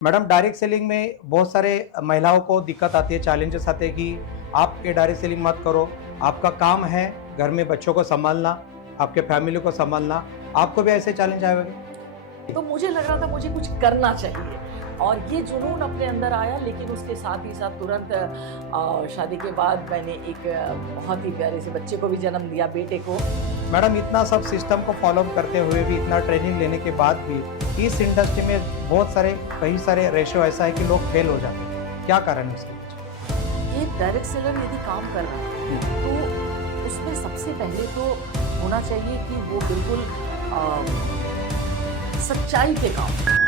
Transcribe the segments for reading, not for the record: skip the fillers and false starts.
Madam, direct selling में बहुत सारे महिलाओं को दिक्कत आती है, चैलेंजेस आते हैं कि आप ये डायरेक्ट सेलिंग मत करो। आपका काम है घर में बच्चों को संभालना, आपके फैमिली को संभालना। आपको भी ऐसे चैलेंज आए होंगे? तो मुझे लग रहा था मुझे कुछ करना चाहिए और ये जुनून अपने अंदर आया। लेकिन उसके साथ ही साथ तुरंत शादी के बाद मैंने एक बहुत ही प्यारे से बच्चे को भी जन्म दिया, बेटे को। मैडम, इतना सब सिस्टम को फॉलो करते हुए भी, इतना ट्रेनिंग लेने के बाद भी इस इंडस्ट्री में बहुत सारे कई सारे रेशियो ऐसा है कि लोग फेल हो जाते हैं। क्या कारण है इसके पीछे? एक डायरेक्ट सेलर यदि काम कर रहा है तो उसमें सबसे पहले तो होना चाहिए कि वो बिल्कुल सच्चाई पे काम करे।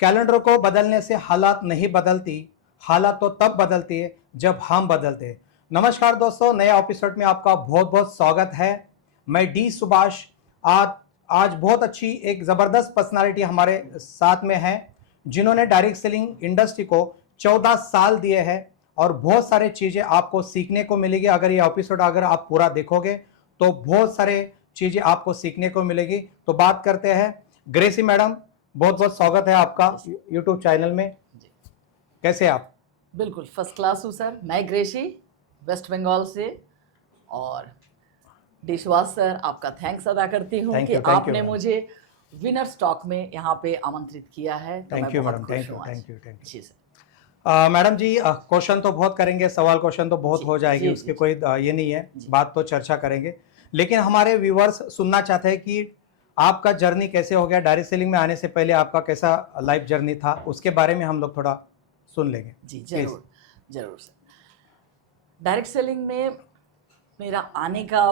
कैलेंडर को बदलने से हालात नहीं बदलती, हालात तो तब बदलती है जब हम बदलते हैं। नमस्कार दोस्तों, नए एपिसोड में आपका बहुत बहुत स्वागत है। मैं डी सुभाष। आज आज बहुत अच्छी एक ज़बरदस्त पर्सनालिटी हमारे साथ में है, जिन्होंने डायरेक्ट सेलिंग इंडस्ट्री को 14 साल दिए हैं और बहुत सारे चीज़ें आपको सीखने को मिलेगी। अगर ये एपिसोड अगर आप पूरा देखोगे तो बहुत सारे चीज़ें आपको सीखने को मिलेगी। तो बात करते हैं ग्रेसी मैडम। बहुत बहुत स्वागत है आपका यूट्यूब चैनल में। जी, कैसे आप? बिल्कुल फर्स्ट क्लास हूँ सर। मैं ग्रेसी, वेस्ट बंगाल से। और डिशवास सर, आपका थैंक्स अदा करती हूँ थैंक कि यू, थैंक यू आपने मैडम। मुझे विनर स्टॉक में यहाँ पे आमंत्रित किया है। तो थैंक मैं यू बहुत मैडम, खुश थैंक यू, हूँ आज। थैंक यू, थैंक जी सर। यू। मैडम जी, क्वेश्चन तो बहुत करेंगे, सवाल क्वेश्चन तो बहुत जी हो जाएगी, जी उसके जी कोई ये नहीं है, जी। बात तो चर्चा करेंगे। लेकिन हमारे व्यूवर्स सुनना चाहते हैं कि आपका जर्नी कैसे हो गया, डायरेक्ट सेलिंग में आने से पहले आपका कैसा लाइफ जर्नी था, उसके बारे में हम लोग थोड़ा सुन लेंगे। जी प्लीज। जरूर, जरूर सर। डायरेक्ट सेलिंग में मेरा आने का,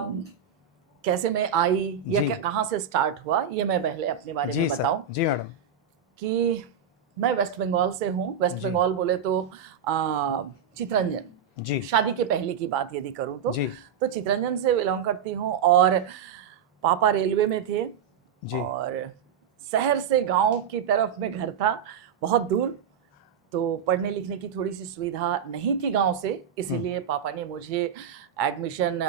कैसे मैं आई या जी कहाँ से स्टार्ट हुआ, ये मैं पहले अपने बारे में जी सर, बताऊं। जी मैडम। कि मैं वेस्ट बंगाल से हूँ। वेस्ट जी बंगाल बोले तो चितरंजन, जी शादी के पहले की बात यदि करूँ जी तो चितरंजन से बिलोंग करती हूँ। और पापा रेलवे में थे जी और शहर से गांव की तरफ में घर था, बहुत दूर। तो पढ़ने लिखने की थोड़ी सी सुविधा नहीं थी गांव से, इसीलिए पापा ने मुझे एडमिशन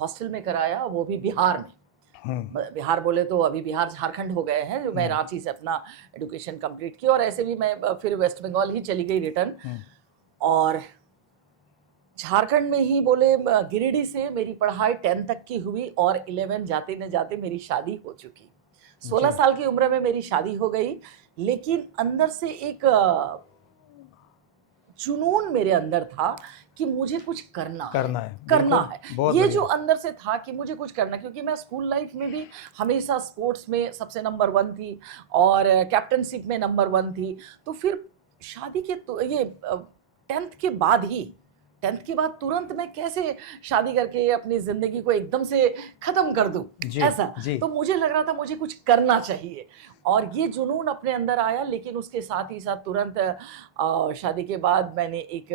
हॉस्टल में कराया, वो भी बिहार में। हम्म बिहार बोले तो अभी बिहार झारखंड हो गए हैं। जो मैं रांची से अपना एजुकेशन कंप्लीट की और ऐसे भी मैं फिर वेस्ट बंगाल ही चली गई रिटर्न। हम्म और झारखंड में ही बोले गिरिडीह से मेरी पढ़ाई 10 तक की हुई और 11 जाते न जाते मेरी शादी हो चुकी। 16 जी साल की उम्र में मेरी शादी हो गई। लेकिन अंदर से एक जुनून मेरे अंदर था कि मुझे कुछ करना है, करना है, करना बिल्कुल, है। बहुत ये जो बढ़िया। अंदर से था कि मुझे कुछ करना, क्योंकि मैं स्कूल लाइफ में भी हमेशा स्पोर्ट्स में सबसे नंबर 1 थी और कैप्टनशिप में नंबर 1 थी। तो फिर शादी के तो ये 10th के बाद ही, 10th के बाद तुरंत मैं कैसे शादी करके अपनी ज़िंदगी को एकदम से ख़त्म कर दूँ, जी ऐसा। जी तो मुझे लग रहा था मुझे कुछ करना चाहिए और ये जुनून अपने अंदर आया। लेकिन उसके साथ ही साथ तुरंत शादी के बाद मैंने एक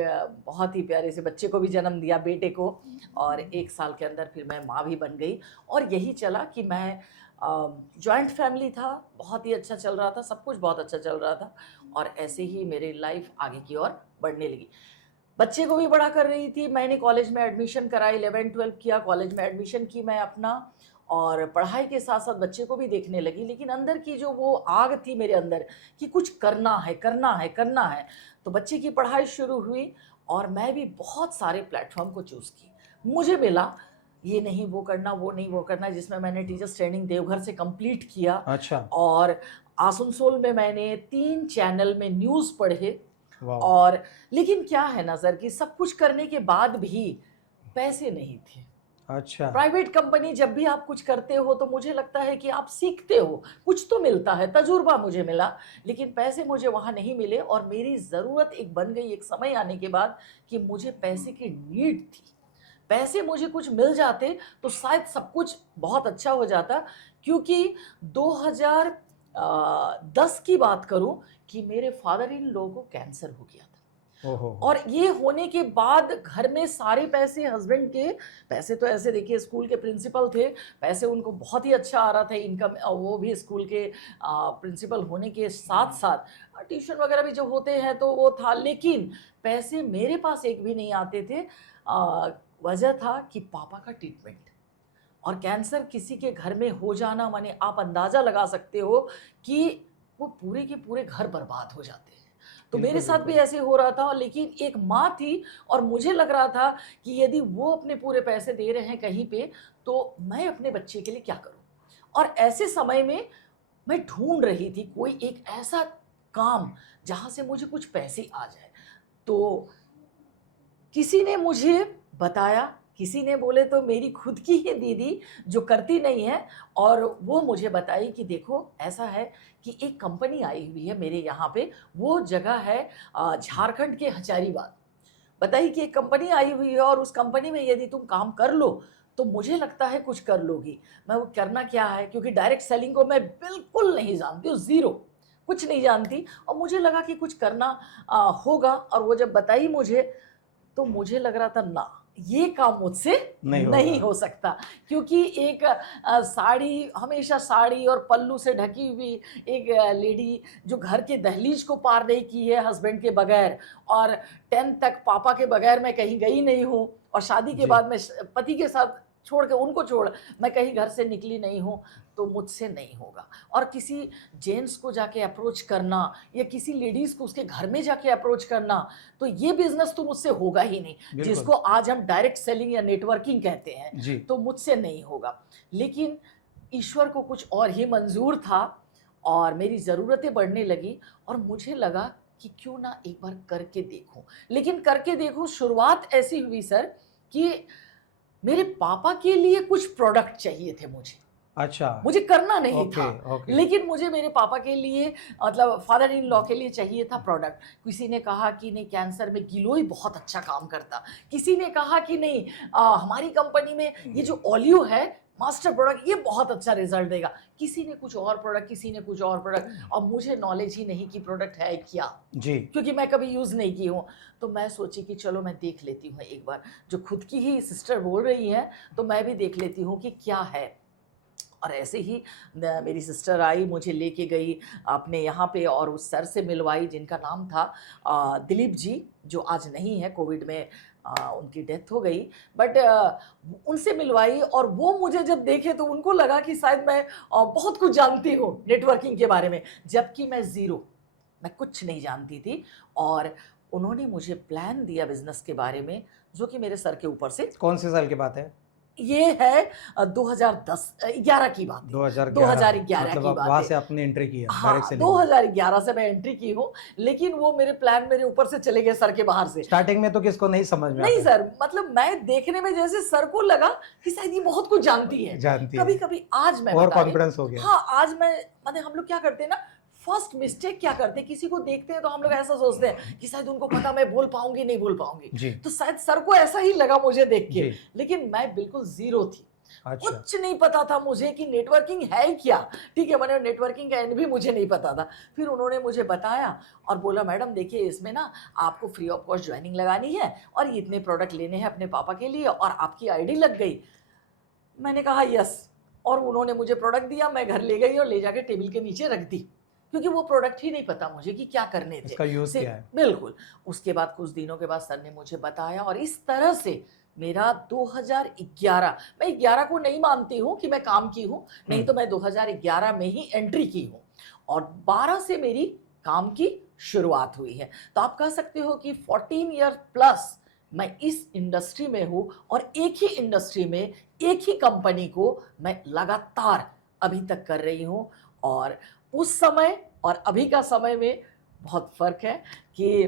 बहुत ही प्यारे से बच्चे को भी जन्म दिया, बेटे को। और 1 साल के अंदर फिर मैं माँ भी बन गई। और यही चला कि मैं जॉइंट फैमिली था, बहुत ही अच्छा चल रहा था, सब कुछ बहुत अच्छा चल रहा था। और ऐसे ही मेरी लाइफ आगे की ओर बढ़ने लगी। बच्चे को भी बड़ा कर रही थी। मैंने कॉलेज में एडमिशन करा, 11-12 किया, कॉलेज में एडमिशन की मैं अपना। और पढ़ाई के साथ साथ बच्चे को भी देखने लगी। लेकिन अंदर की जो वो आग थी मेरे अंदर कि कुछ करना है, करना है, करना है। तो बच्चे की पढ़ाई शुरू हुई और मैं भी बहुत सारे प्लेटफॉर्म को चूज़ की। मुझे मिला ये नहीं वो करना, वो नहीं वो करना, जिसमें मैंने टीचर्स ट्रेनिंग देवघर से कंप्लीट किया। अच्छा। और आसनसोल में मैंने 3 चैनल में न्यूज़ पढ़े। वाह। और लेकिन क्या है ना सर कि सब कुछ करने के बाद भी पैसे नहीं थे। अच्छा। प्राइवेट कंपनी जब भी आप कुछ करते हो तो मुझे लगता है कि आप सीखते हो, कुछ तो मिलता है, तजुर्बा मुझे मिला। लेकिन पैसे मुझे वहाँ नहीं मिले और मेरी ज़रूरत एक बन गई एक समय आने के बाद कि मुझे पैसे की नीड थी। पैसे मुझे कुछ मिल जाते तो शायद सब कुछ बहुत अच्छा हो जाता। क्योंकि 2010 की बात करूं कि मेरे फादर इन लॉ को कैंसर हो गया था। ओहो हो। और ये होने के बाद घर में सारे पैसे हस्बैंड के, पैसे तो ऐसे देखिए स्कूल के प्रिंसिपल थे, पैसे उनको बहुत ही अच्छा आ रहा था इनकम। वो भी स्कूल के प्रिंसिपल होने के साथ साथ ट्यूशन वगैरह भी जो होते हैं तो वो था। लेकिन पैसे मेरे पास एक भी नहीं आते थे। वजह था कि पापा का ट्रीटमेंट। और कैंसर किसी के घर में हो जाना माने आप अंदाज़ा लगा सकते हो कि वो पूरे के पूरे घर बर्बाद हो जाते हैं। तो मेरे बिल्कुल, साथ भी बिल्कुल। ऐसे हो रहा था, लेकिन एक माँ थी और मुझे लग रहा था कि यदि वो अपने पूरे पैसे दे रहे हैं कहीं पे, तो मैं अपने बच्चे के लिए क्या करूँ? और ऐसे समय में मैं ढूँढ रही थी कोई एक ऐसा काम जहाँ से मुझे कुछ पैसे आ जाए। तो किसी ने मुझे बताया, किसी ने बोले तो मेरी खुद की ही दीदी जो करती नहीं है, और वो मुझे बताई कि देखो ऐसा है कि एक कंपनी आई हुई है मेरे यहाँ पे, वो जगह है झारखंड के हजारीबाग। बताइए कि एक कंपनी आई हुई है और उस कंपनी में यदि तुम काम कर लो, तो मुझे लगता है कुछ कर लोगी। मैं वो करना क्या है, क्योंकि डायरेक्ट सेलिंग को मैं बिल्कुल नहीं जानती हूँ, ज़ीरो, कुछ नहीं जानती, और मुझे लगा कि कुछ करना होगा, और वो जब बताई मुझे, तो मुझे लग रहा था ना, ये काम मुझसे नहीं नहीं होगा। हो सकता, क्योंकि एक साड़ी, हमेशा साड़ी और पल्लू से ढकी हुई एक लेडी जो घर के दहलीज को पार नहीं की है हस्बैंड के बगैर, और 10th तक पापा के बगैर मैं कहीं गई नहीं हूँ, और शादी के जी, बाद मैं पति के साथ छोड़ के, उनको छोड़ मैं कहीं घर से निकली नहीं हूँ, तो मुझसे नहीं होगा। और किसी जेंट्स को जाके अप्रोच करना, या किसी लेडीज़ को उसके घर में जाके अप्रोच करना, तो ये बिज़नेस तो मुझसे होगा ही नहीं, बिल्कुल। जिसको आज हम डायरेक्ट सेलिंग या नेटवर्किंग कहते हैं, जी, तो मुझसे नहीं होगा। लेकिन ईश्वर को कुछ और ही मंज़ूर था, और मेरी ज़रूरतें बढ़ने लगी, और मुझे लगा कि क्यों ना एक बार करके देखूँ। लेकिन करके देखूँ, शुरुआत ऐसी हुई सर कि मेरे पापा के लिए कुछ प्रोडक्ट चाहिए थे मुझे। अच्छा। मुझे करना नहीं ओके, था, ओके। लेकिन मुझे मेरे पापा के लिए, मतलब फादर इन लॉ के लिए चाहिए था प्रोडक्ट। किसी ने कहा कि नहीं, कैंसर में गिलोय बहुत अच्छा काम करता। किसी ने कहा कि नहीं, हमारी कंपनी में ये जो ओलियो है मास्टर प्रोडक्ट, ये बहुत अच्छा रिजल्ट देगा। किसी ने कुछ और प्रोडक्ट, किसी ने कुछ और प्रोडक्ट, और मुझे नॉलेज ही नहीं कि प्रोडक्ट है क्या, जी, क्योंकि मैं कभी यूज़ नहीं की हूँ। तो मैं सोची कि चलो मैं देख लेती हूँ एक बार, जो खुद की ही सिस्टर बोल रही हैं, तो मैं भी देख लेती हूँ कि क्या है। और ऐसे ही मेरी सिस्टर आई, मुझे लेके गई अपने यहाँ पे, और उस सर से मिलवाई जिनका नाम था दिलीप जी, जो आज नहीं है, कोविड में उनकी डेथ हो गई। बट उनसे मिलवाई, और वो मुझे जब देखे तो उनको लगा कि शायद मैं बहुत कुछ जानती हूँ नेटवर्किंग के बारे में, जबकि मैं ज़ीरो, मैं कुछ नहीं जानती थी। और उन्होंने मुझे प्लान दिया बिजनेस के बारे में, जो कि मेरे सर के ऊपर से, कौन से साल की बात है? ये है 2010-11 की बात है, 2011 2011 मतलब की आप बात वहाँ है। से आपने एंट्री किया डायरेक्ट हाँ, सेलिंग में। 2011 से मैं एंट्री की हूँ, लेकिन वो मेरे प्लान मेरे ऊपर से चले गए सर के बाहर से। स्टार्टिंग में तो किसको नहीं समझ में नहीं आता है, सर, मतलब मैं देखने में जैसे सर को लगा कि शायद ये बहुत कुछ जानती है। जानती है, कभी-कभी आज मैं ओवर बता रही हूँ, कॉन्फिडेंस हो गया। हाँ, आज मैं, माने हम लोग क्या करते हैं ना, फर्स्ट मिस्टेक क्या करते हैं, किसी को देखते हैं तो हम लोग ऐसा सोचते हैं कि शायद उनको पता मैं बोल पाऊँगी, नहीं बोल पाऊँगी। जी, तो शायद सर को ऐसा ही लगा मुझे देख के, जी, लेकिन मैं बिल्कुल ज़ीरो थी। अच्छा, कुछ नहीं पता था मुझे कि नेटवर्किंग है क्या, ठीक है, मैंने नेटवर्किंग का एंड भी मुझे नहीं पता था। फिर उन्होंने मुझे बताया और बोला, मैडम देखिए, इसमें ना आपको फ्री ऑफ कॉस्ट ज्वाइनिंग लगानी है, और ये इतने प्रोडक्ट लेने हैं अपने पापा के लिए, और आपकी आईडी लग गई। मैंने कहा यस, और उन्होंने मुझे प्रोडक्ट दिया, मैं घर ले गई और ले जाके टेबल के नीचे रख दी, क्योंकि वो प्रोडक्ट ही नहीं पता मुझे कि क्या करने थे। इसका यूज़ से क्या है? बिल्कुल। उसके बाद कुछ दिनों के बाद सर ने मुझे बताया, और इस तरह से मेरा 2011, मैं 11 को नहीं मानती हूँ कि मैं काम की हूँ, नहीं तो मैं 2011 में ही एंट्री की हूँ, और 12 से मेरी काम की शुरुआत हुई है। तो आप कह सकते हो कि 14 ईयर प्लस मैं इस इंडस्ट्री में हूँ, और एक ही इंडस्ट्री में एक ही कंपनी को मैं लगातार अभी तक कर रही हूँ। और उस समय और अभी का समय में बहुत फ़र्क है कि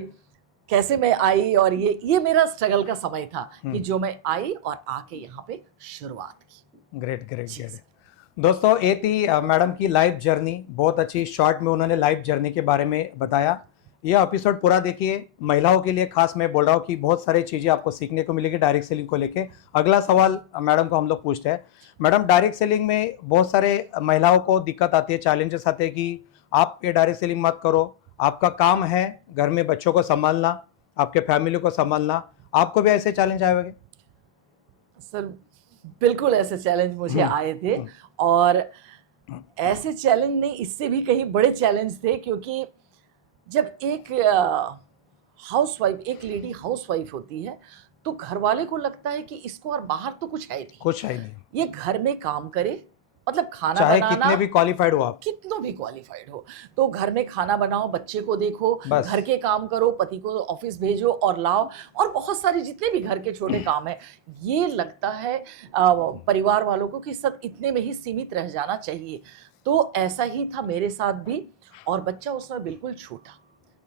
कैसे मैं आई, और ये मेरा स्ट्रगल का समय था कि जो मैं आई और आके यहाँ पे शुरुआत की। ग्रेट, ग्रेट, जी ग्रेट। सर। दोस्तों ये थी मैडम की लाइफ जर्नी, बहुत अच्छी शॉर्ट में उन्होंने लाइफ जर्नी के बारे में बताया। ये एपिसोड पूरा देखिए, महिलाओं के लिए खास मैं बोल रहा हूँ कि बहुत सारी चीज़ें आपको सीखने को मिलेगी डायरेक्ट सेलिंग को लेके। अगला सवाल मैडम को हम लोग पूछते हैं। मैडम, डायरेक्ट सेलिंग में बहुत सारे महिलाओं को दिक्कत आती है, चैलेंजेस आते हैं कि आप ये डायरेक्ट सेलिंग मत करो, आपका काम है घर में बच्चों को संभालना, आपके फैमिली को संभालना। आपको भी ऐसे चैलेंज आए होंगे? सर बिल्कुल ऐसे चैलेंज मुझे हम्म, आए थे, हम्म, और ऐसे चैलेंज नहीं, इससे भी कहीं बड़े चैलेंज थे, क्योंकि जब एक हाउसवाइफ, एक लेडी हाउसवाइफ होती है, तो तो घर वाले को लगता है कि इसको और बाहर तो कुछ है नहीं, कुछ है ही नहीं, ये घर में काम करे, मतलब खाना चाहे बनाना, कितने भी क्वालिफाइड हो आप, कितनों भी क्वालिफाइड हो, तो घर में खाना बनाओ, बच्चे को देखो, बस। घर के काम करो, पति को ऑफिस भेजो और लाओ, और बहुत सारे जितने भी घर के छोटे काम है, ये लगता है परिवार वालों को कि सब इतने में ही सीमित रह जाना चाहिए। तो ऐसा ही था मेरे साथ भी, और बच्चा उसमें बिल्कुल छोटा,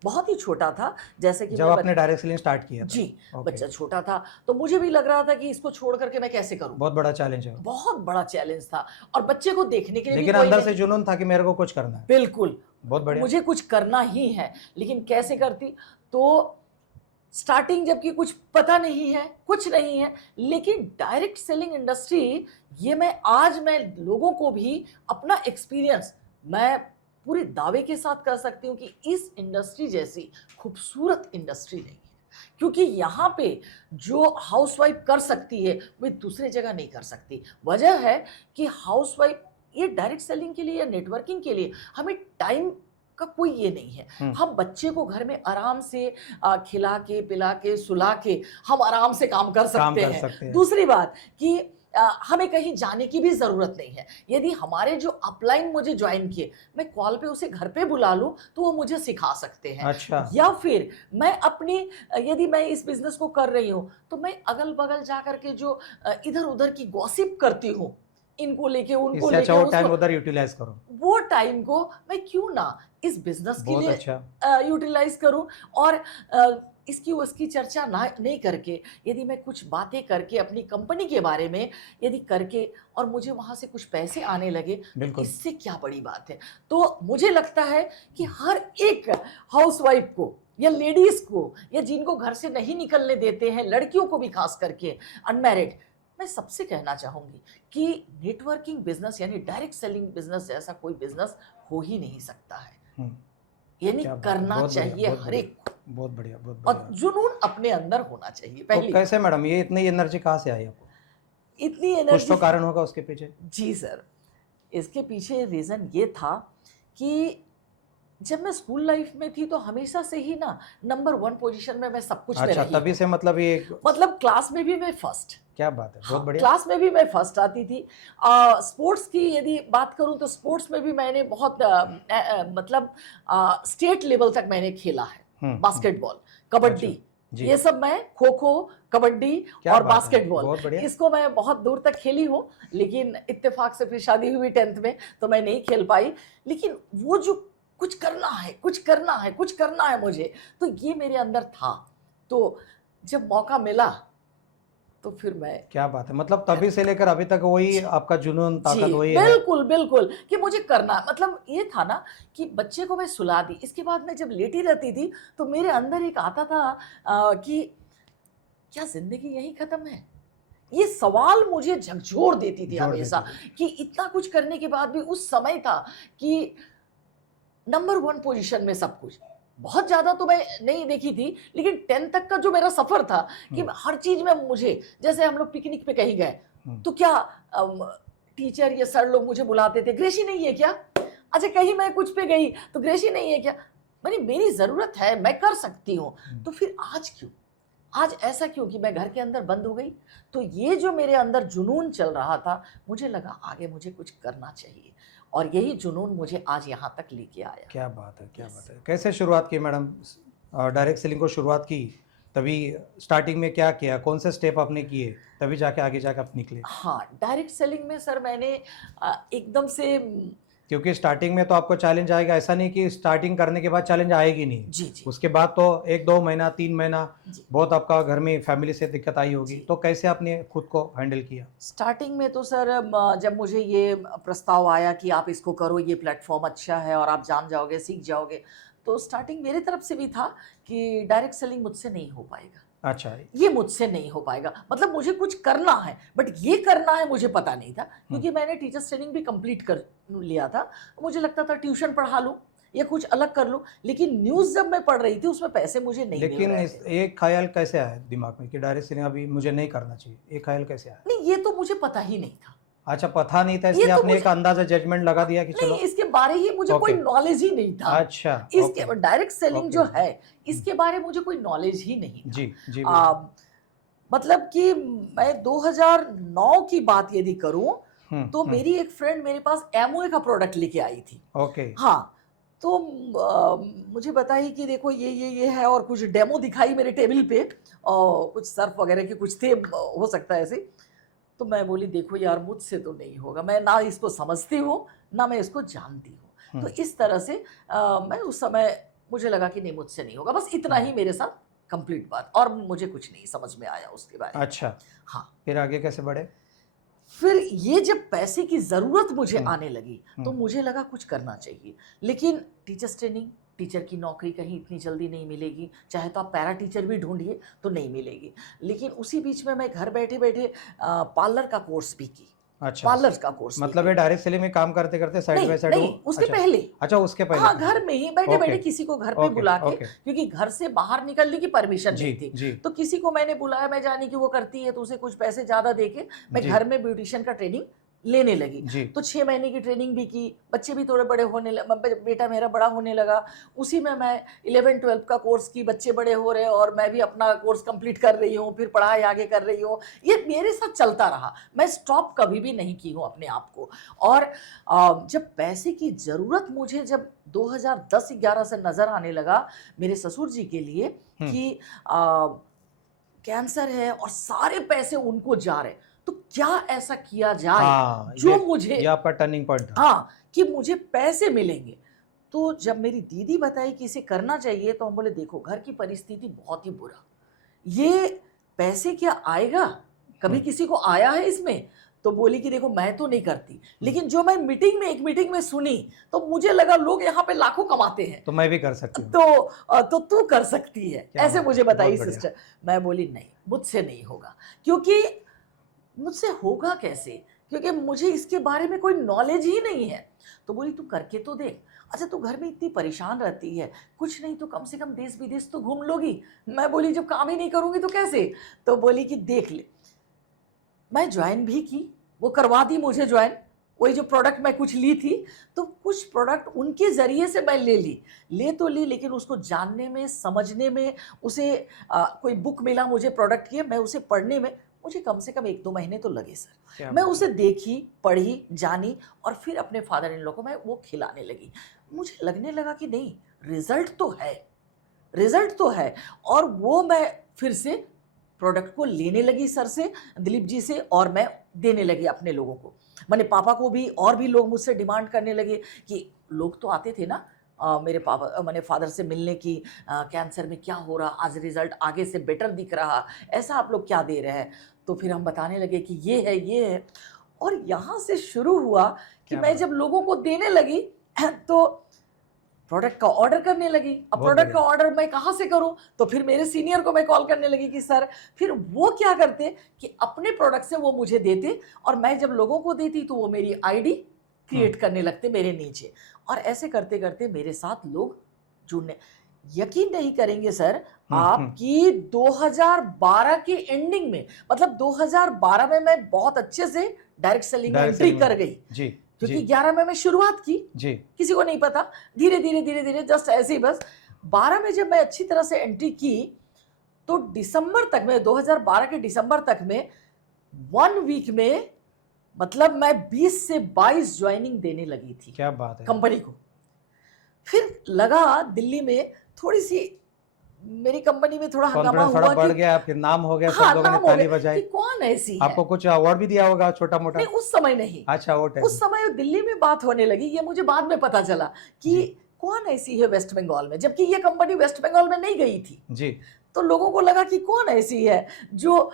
बहुत ही छोटा था, जैसे कि जब आपने डायरेक्ट सेलिंग स्टार्ट किया था? जी, ओके। बच्चा छोटा था, तो मुझे भी लग रहा था कि इसको छोड़ करके मैं कैसे करूं, बहुत बड़ा चैलेंज है, बहुत बड़ा चैलेंज था, और बच्चे को देखने के लिए भी लेकिन कोई अंदर नहीं। से जुनून था कि मेरे को कुछ करना है। बिल्कुल, बहुत बढ़िया। मुझे कुछ करना ही है, लेकिन कैसे करती? तो स्टार्टिंग जबकि कुछ पता नहीं है, कुछ नहीं है, लेकिन डायरेक्ट सेलिंग इंडस्ट्री, ये मैं लोगों को भी अपना एक्सपीरियंस मैं पूरे दावे के साथ कह सकती हूँ कि इस इंडस्ट्री जैसी खूबसूरत इंडस्ट्री नहीं है, क्योंकि यहाँ पे जो हाउसवाइफ कर सकती है वे दूसरे जगह नहीं कर सकती। वजह है कि हाउसवाइफ, ये डायरेक्ट सेलिंग के लिए या नेटवर्किंग के लिए हमें टाइम का कोई ये नहीं है। हम बच्चे को घर में आराम से खिला के पिला के सुला के हम आराम से काम कर सकते हैं। दूसरी बात कि हमें कहीं जाने की भी ज़रूरत नहीं है। यदि हमारे जो अपलाइन मुझे ज्वाइन किए, मैं कॉल पे उसे घर पे बुला लूँ तो वो मुझे सिखा सकते हैं। अच्छा। या फिर मैं अपनी, यदि मैं इस बिजनेस को कर रही हूँ तो मैं अगल बगल जा करके जो इधर उधर की गॉसिप करती हूँ, इनको लेके उनको लेके, अच्छा, वो टाइम उधर यूटिलाइज करो, वो टाइम को मैं क्यों ना इस बिजनेस के लिए अच्छा यूटिलाइज करूं, और इसकी उसकी चर्चा ना नहीं करके, यदि मैं कुछ बातें करके अपनी कंपनी के बारे में यदि करके और मुझे वहाँ से कुछ पैसे आने लगे, तो इससे क्या बड़ी बात है। तो मुझे लगता है कि हर एक हाउसवाइफ को या लेडीज को, या जिनको घर से नहीं निकलने देते हैं, लड़कियों को भी खास करके, अनमैरिड, मैं सबसे कहना चाहूँगी कि नेटवर्किंग बिजनेस यानी डायरेक्ट सेलिंग बिजनेस जैसा कोई बिजनेस हो ही नहीं सकता है। यानी करना चाहिए हर एक को, बहुत बढ़िया, बहुत और बढ़िया। जुनून अपने अंदर होना चाहिए पहली। तो कैसे मैडम, ये इतनी एनर्जी कहाँ से आई आपको? इतनी एनर्जी, कुछ तो कारण होगा उसके पीछे। जी सर, इसके पीछे रीज़न ये था कि जब मैं स्कूल लाइफ में थी तो हमेशा से ही ना नंबर 1 पोजीशन में मैं सब कुछ में रही। अच्छा, तभी से मतलब ये, मतलब क्लास में भी मैं फर्स्ट। क्या बात है, बहुत बढ़िया। क्लास में भी मैं फर्स्ट आती थी। स्पोर्ट्स की यदि बात करूं तो स्पोर्ट्स में भी मैंने बहुत मतलब स्टेट लेवल तक मैंने खेला है। बास्केटबॉल, कबड्डी, ये सब मैं, खो खो, कबड्डी और बास्केटबॉल, इसको मैं बहुत दूर तक खेली हूँ। लेकिन इत्तेफाक से फिर शादी हुई 10th में, तो मैं नहीं खेल पाई। लेकिन वो जो कुछ करना है, कुछ करना है, कुछ करना है मुझे, तो ये मेरे अंदर था। तो जब मौका मिला तो फिर मैं, क्या बात है, मतलब तभी से लेकर अभी तक वही आपका जुनून, ताकत वही है। बिल्कुल बिल्कुल, कि मुझे करना, मतलब ये था ना कि बच्चे को मैं सुला दी, इसके बाद मैं जब लेटी रहती थी तो मेरे अंदर एक आता था कि क्या जिंदगी यही खत्म है। ये सवाल मुझे झकझोर देती थी हमेशा, कि इतना कुछ करने के बाद भी उस समय था कि नंबर 1 पोजीशन में सब कुछ, बहुत ज़्यादा तो मैं नहीं देखी थी, लेकिन 10th तक का जो मेरा सफ़र था कि हर चीज़ में मुझे, जैसे हम लोग पिकनिक पे कहीं गए तो क्या टीचर या सर लोग मुझे बुलाते थे, ग्रेसी नहीं है क्या? अच्छा, कहीं मैं कुछ पे गई तो ग्रेसी नहीं है क्या? मैंने, मेरी ज़रूरत है, मैं कर सकती हूँ, तो फिर आज क्यों, आज ऐसा क्यों कि मैं घर के अंदर बंद हो गई? तो ये जो मेरे अंदर जुनून चल रहा था, मुझे लगा आगे मुझे कुछ करना चाहिए, और यही जुनून मुझे आज यहाँ तक लेके आया। क्या बात है, क्या बात है। कैसे शुरुआत की मैडम, डायरेक्ट सेलिंग को शुरुआत की, तभी स्टार्टिंग में क्या किया, कौन से स्टेप आपने किए, तभी जाके आगे जाके आप निकले? हाँ, डायरेक्ट सेलिंग में सर मैंने एकदम से, क्योंकि स्टार्टिंग में तो आपको चैलेंज आएगा, ऐसा नहीं कि स्टार्टिंग करने के बाद चैलेंज आएगी नहीं। जी। उसके बाद तो 1-2 महीना 3 महीना बहुत आपका घर में फैमिली से दिक्कत आई होगी, तो कैसे आपने खुद को हैंडल किया? स्टार्टिंग में तो सर जब मुझे ये प्रस्ताव आया कि आप इसको करो, ये प्लेटफॉर्म अच्छा है और आप जान जाओगे, सीख जाओगे, तो स्टार्टिंग मेरी तरफ से भी था कि डायरेक्ट सेलिंग मुझसे नहीं हो पाएगा। अच्छा, ये मुझसे नहीं हो पाएगा, मतलब मुझे कुछ करना है, बट ये करना है मुझे पता नहीं था, क्योंकि मैंने टीचर्स ट्रेनिंग भी कंप्लीट कर लिया था। मुझे लगता था ट्यूशन पढ़ा लूँ या कुछ अलग कर लूँ, लेकिन न्यूज़ जब मैं पढ़ रही थी उसमें पैसे मुझे नहीं मिल रहे थे। लेकिन एक ख्याल कैसे आया दिमाग में कि डायरेक्ट सेलिंग अभी मुझे नहीं करना चाहिए, एक ख्याल कैसे आया? नहीं, ये तो मुझे पता ही नहीं था। अच्छा, पता नहीं था, इसलिए तो आपने एक अंदाजा जजमेंट लगा दिया कि चलो। नहीं, इसके बारे ही मुझे कोई नॉलेज ही नहीं था। अच्छा, इसके डायरेक्ट सेलिंग जो है, इसके बारे मुझे कोई नॉलेज ही नहीं था। जी। मतलब कि मैं 2009 की बात यदि करूं तो हम्म। मेरी एक फ्रेंड मेरे पास एमवे का प्रोडक्ट लेके आई थी। ओके। हाँ, तो मुझे बताई कि देखो ये है, और कुछ डेमो दिखाई मेरे टेबल पे, और कुछ सर्फ वगैरह के कुछ थे, हो सकता है ऐसे। तो मैं बोली देखो यार, मुझसे तो नहीं होगा, मैं ना इसको समझती हूँ ना मैं इसको जानती हूँ। तो इस तरह से मैं उस समय मुझे लगा कि नहीं, मुझसे नहीं होगा, बस इतना ही मेरे साथ कंप्लीट बात, और मुझे कुछ नहीं समझ में आया उसके बारे में। अच्छा, हाँ, फिर आगे कैसे बढ़े? फिर ये जब पैसे की ज़रूरत मुझे हम्म, आने लगी तो हम्म। मुझे लगा कुछ करना चाहिए। लेकिन टीचर्स ट्रेनिंग, टीचर की नौकरी कहीं इतनी जल्दी नहीं मिलेगी, चाहे तो आप पैरा टीचर भी ढूंढिए तो नहीं मिलेगी। लेकिन उसी बीच में मैं घर बैठे बैठे पार्लर का कोर्स भी की, अच्छा, पार्लर का कोर्स भी मतलब ये की। डायरेक्ट सेलिंग में काम करते करते साइड नहीं बाय साइड वो। नहीं, उसके अच्छा। पहले। अच्छा, उसके पहले हाँ, था। घर में ही बैठे ओके, बैठे किसी को घर पे ओके, बुला के, ओके। क्योंकि घर से बाहर निकलने की परमिशन जी, नहीं थी। जी, तो किसी को मैंने बुलाया, मैं जानी कि वो करती है तो उसे कुछ पैसे ज्यादा देके मैं जी, घर में ब्यूटिशियन का ट्रेनिंग लेने लगी। जी। तो 6 महीने की ट्रेनिंग भी की, बच्चे भी थोड़े बड़े होने बेटा मेरा बड़ा होने लगा। उसी में मैं 11-12 का कोर्स की, बच्चे बड़े हो रहे और मैं भी अपना कोर्स कंप्लीट कर रही हूँ, फिर पढ़ाई आगे कर रही हूँ। ये मेरे साथ चलता रहा, मैं स्टॉप कभी भी नहीं की हूँ अपने आप को। और जब पैसे की ज़रूरत मुझे जब 2010-11 से नज़र आने लगा मेरे ससुर जी के लिए हम्म। कि कैंसर है और सारे पैसे उनको जा रहे, तो क्या ऐसा किया जाए हाँ, जो मुझे, ये आपका टर्निंग पॉइंट था। हाँ, कि मुझे पैसे मिलेंगे। तो जब मेरी दीदी बताई कि इसे करना चाहिए तो हम बोले देखो घर की परिस्थिति बहुत ही बुरा, ये पैसे क्या आएगा, कभी हम्म, किसी को आया है इसमें? तो बोली कि देखो मैं तो नहीं करती, लेकिन जो मैं एक मीटिंग में सुनी तो मुझे लगा लोग यहाँ पे लाखों कमाते हैं, तो मैं भी कर सकती हूँ। तो तू कर सकती है, क्या ऐसे बात मुझे है, बहुत बताई बढ़िया। सिस्टर। मैं बोली नहीं, मुझसे नहीं होगा, क्योंकि मुझसे होगा कैसे, क्योंकि मुझे इसके बारे में कोई नॉलेज ही नहीं है। तो बोली तू करके तो देख। अच्छा, तू घर में इतनी परेशान रहती है, कुछ नहीं तो कम से कम देश विदेश तो घूम लोगी। मैं बोली जब काम ही नहीं करूंगी तो कैसे? तो बोली कि देख ले। मैं ज्वाइन भी की, वो करवा दी मुझे ज्वाइन, वही जो प्रोडक्ट मैं कुछ ली थी। तो कुछ प्रोडक्ट उनके ज़रिए से मैं ले तो ली, लेकिन उसको जानने में, समझने में, उसे कोई बुक मिला मुझे प्रोडक्ट की, मैं उसे पढ़ने में मुझे कम से कम 1-2 महीने तो लगे सर। क्या मैं बात उसे है। देखी, पढ़ी, जानी, और फिर अपने फादर इन लॉ को मैं वो खिलाने लगी। मुझे लगने लगा कि नहीं, रिज़ल्ट तो है, रिज़ल्ट तो है। और वो मैं फिर से प्रोडक्ट को लेने लगी सर से, दिलीप जी से, और मैं देने लगी अपने लोगों को। मैंने पापा को भी, और भी लोग मुझसे डिमांड करने लगे कि लोग तो आते थे ना मेरे पापा मैंने फादर से मिलने की, कैंसर में क्या हो रहा, आज रिजल्ट आगे से बेटर दिख रहा, ऐसा आप लोग क्या दे रहे हैं? तो फिर हम बताने लगे कि ये है। और यहाँ से शुरू हुआ कि क्या मैं बात जब है। लोगों को देने लगी तो प्रोडक्ट का ऑर्डर करने लगी। अब बहुत प्रोडक्ट का बढ़िया। ऑर्डर मैं कहाँ से करूँ? तो फिर मेरे सीनियर को मैं कॉल करने लगी कि सर, फिर वो क्या करते कि अपने प्रोडक्ट से वो मुझे देते, और मैं जब लोगों को देती तो वो मेरी आईडी क्रिएट करने लगते मेरे नीचे। और ऐसे करते करते मेरे साथ लोग जुड़ने, यकीन नहीं करेंगे सर, हम्म। आपकी 2012 के एंडिंग में, मतलब 2012 में मैं बहुत अच्छे से डायरेक्ट सेलिंग में डायरेक्ट एंट्री सेलिंग कर में। गई, जी, जी, क्योंकि 11 में मैं शुरुआत की, जी। किसी को नहीं पता, धीरे धीरे जस्ट ऐसे ही बस। 12 में जब मैं अच्छी तरह से एंट्री की तो दिसंबर तक में, 2012 के दिसंबर तक में 1 वीक में, मतलब मैं 20 से 22 ज्वाइनिंग देने लगी थी क्या बात है। कंपनी को। फिर लगा दिल्ली में थोड़ी सी, मेरी कंपनी में थोड़ा हंगामा कॉन्फिडेंस थोड़ा हुआ बढ़ कि, गया, फिर नाम हो गया, सब हाँ, लोगों ने नाम हो ताली गया बजाई। कि कौन ऐसी है। आपको कुछ अवार्ड भी दिया होगा छोटा मोटा? नहीं, उस समय नहीं। अच्छा, वो उस टाइम। समय दिल्ली में बात होने लगी, ये मुझे बाद में पता चला कि जी, कौन ऐसी है वेस्ट बंगाल में, जबकि ये कंपनी वेस्ट बंगाल में नहीं गई थी। जी। तो लोगों को लगा कि कौन ऐसी है जो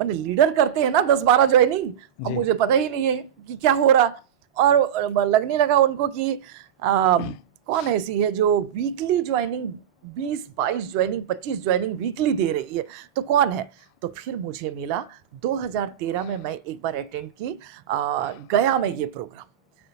मैंने लीडर करते हैं ना 10-12 ज्वाइनिंग, अब जी। मुझे पता ही नहीं है कि क्या हो रहा। और लगने लगा उनको कि कौन ऐसी है जो weekly joining, 20-22 joining, 25 joining weekly दे रही है, तो कौन है? तो फिर मुझे मिला 2013 में, मैं एक बार अटेंड की गया में ये प्रोग्राम,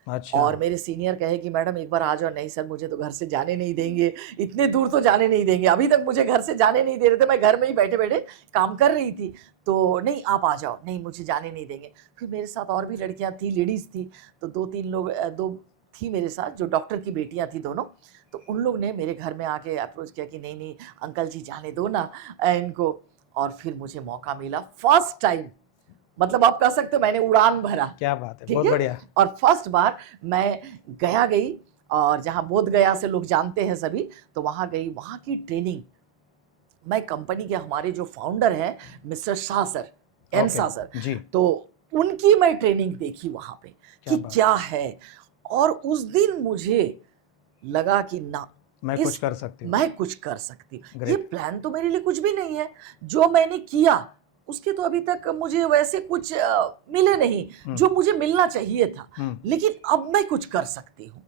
अच्छा। और मेरे सीनियर कहे कि मैडम एक बार आ जाओ। नहीं सर, मुझे तो घर से जाने नहीं देंगे, इतने दूर तो जाने नहीं देंगे, अभी तक मुझे घर से जाने नहीं दे रहे थे, मैं घर में ही बैठे बैठे काम कर रही थी। तो नहीं, आप आ जाओ, नहीं मुझे जाने नहीं देंगे। फिर मेरे साथ और भी लड़कियां थी, लेडीज़ थी, तो 2-3 लोग, दो थी मेरे साथ जो डॉक्टर की बेटियां थी दोनों। तो उन लोग ने मेरे घर में आके अप्रोच किया कि नहीं नहीं अंकल जी, जाने दो ना इनको। और फिर मुझे मौका मिला फर्स्ट टाइम, मतलब आप कह सकते हो मैंने उड़ान भरा। क्या बात है, ठीक बहुत है? बढ़िया। और फर्स्ट बार मैं गई और जहाँ बोध गया से लोग जानते हैं सभी, तो वहाँ गई, वहाँ की ट्रेनिंग मैं कंपनी के हमारे जो फाउंडर हैं mister Shah sir, N OK Shah sir, जी, तो उनकी मैं ट्रेनिंग देखी वहाँ पे क्या कि बात क्या है। और उस दिन मुझे लगा कि ना, मैं इस कुछ कर सकती हूँ। मैं कुछ कर सकती हूँ। ये ग्रेट। प्लान तो मेरे लिए कुछ भी नहीं है, जो मैंने किया उसके तो अभी तक मुझे वैसे कुछ मिले नहीं जो मुझे मिलना चाहिए था, लेकिन अब मैं कुछ कर सकती हूँ।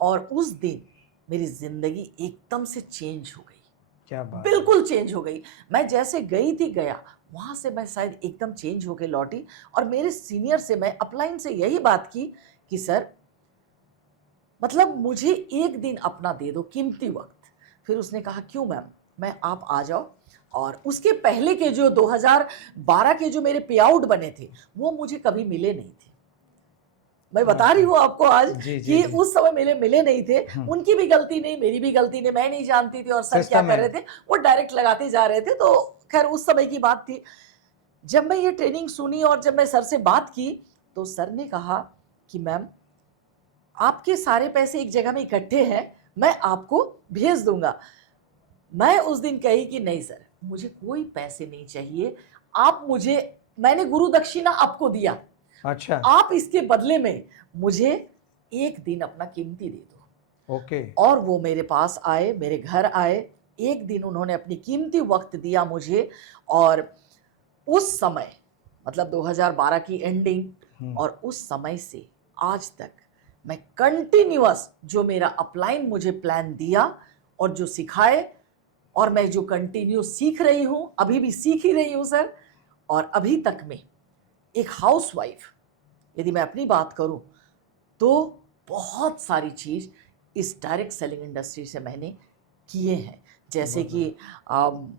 और उस दिन मेरी जिंदगी एकदम से चेंज हो गई, क्या बात है। बिल्कुल चेंज हो गई। मैं जैसे गई थी गया, वहां से मैं शायद एकदम चेंज होके लौटी। और मेरे सीनियर से मैं अपलाइन से यही बात की कि सर मतलब मुझे एक दिन अपना दे दो, कीमती वक्त। फिर उसने कहा क्यों मैम, मैं आप आ जाओ। और उसके पहले के जो 2012 के जो मेरे पे आउट बने थे वो मुझे कभी मिले नहीं थे। मैं बता रही हूँ आपको आज जी जी कि जी, उस समय मेरे मिले नहीं थे। उनकी भी गलती नहीं, मेरी भी गलती नहीं, मैं नहीं जानती थी और सर क्या सिस्टम कर है। रहे थे वो डायरेक्ट लगाते जा रहे थे। तो खैर उस समय की बात थी। जब मैं ये ट्रेनिंग सुनी और जब मैं सर से बात की तो सर ने कहा कि मैम आपके सारे पैसे एक जगह में इकट्ठे हैं, मैं आपको भेज दूंगा। मैं उस दिन कही कि नहीं सर, मुझे कोई पैसे नहीं चाहिए, आप मुझे, मैंने गुरु दक्षिणा आपको दिया, अच्छा, आप इसके बदले में मुझे एक दिन अपना कीमती दे दो। ओके, और वो मेरे पास आए, मेरे घर आए, एक दिन उन्होंने अपनी कीमती वक्त दिया मुझे। और उस समय मतलब 2012 की एंडिंग और उस समय से आज तक मैं कंटिन्यूअस जो मेरा अपलाइन मुझे प्लान दिया और जो सिखाए, और मैं जो कंटिन्यू सीख रही हूं, अभी भी सीख ही रही हूं सर। और अभी तक में एक हाउसवाइफ, यदि मैं अपनी बात करूं तो बहुत सारी चीज इस डायरेक्ट सेलिंग इंडस्ट्री से मैंने किए हैं। जैसे बहुत कि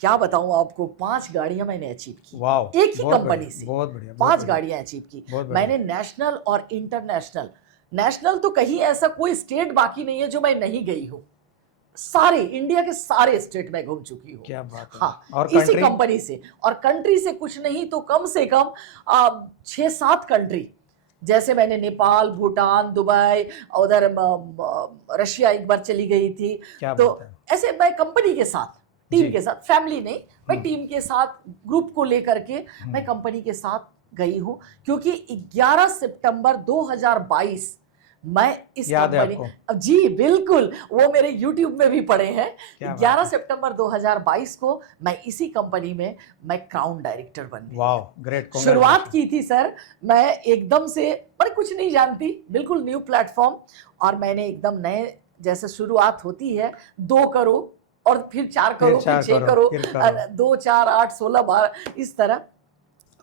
क्या बताऊं आपको, 5 गाड़ियां मैंने अचीव की वाओ, एक ही बहुत कंपनी बढ़िया, से। बहुत बढ़िया, 5 गाड़ियां अचीव की बहुत बढ़िया। मैंने, नेशनल और इंटरनेशनल। नेशनल तो कहीं ऐसा कोई स्टेट बाकी नहीं है जो मैं नहीं गई हूं, सारे इंडिया के सारे स्टेट में घूम चुकी हूँ। क्या बात है। हाँ, और इसी कंट्री? कंपनी से। और कंट्री से कुछ नहीं तो कम से कम 6-7 कंट्री, जैसे मैंने नेपाल, भूटान, दुबई, उधर रशिया एक बार चली गई थी। क्या तो बात है। ऐसे मैं कंपनी के साथ, टीम जी, के साथ, फैमिली नहीं, मैं टीम के साथ, ग्रुप को लेकर के मैं कंपनी के साथ गई हूँ। क्योंकि 11 सितंबर 2022 मैं इस याद है कंपनी, आपको? जी बिल्कुल, वो मेरे YouTube में भी पड़े हैं। क्या बात 11 है। सितंबर 2022 को मैं इसी कंपनी में मैं क्राउन डायरेक्टर बन गई। वाओ, ग्रेट, शुरुआत कांग्रेचुलेशन। की थी सर, मैं एकदम से, मैं कुछ नहीं जानती, बिल्कुल न्यू प्लेटफॉर्म। और मैंने एकदम नए, जैसे शुरुआत होती है 2 करो और फिर 4 फिर करो, फिर 4 6 करो, करो, फिर करो। 2 4 8 16 12 इस तरह।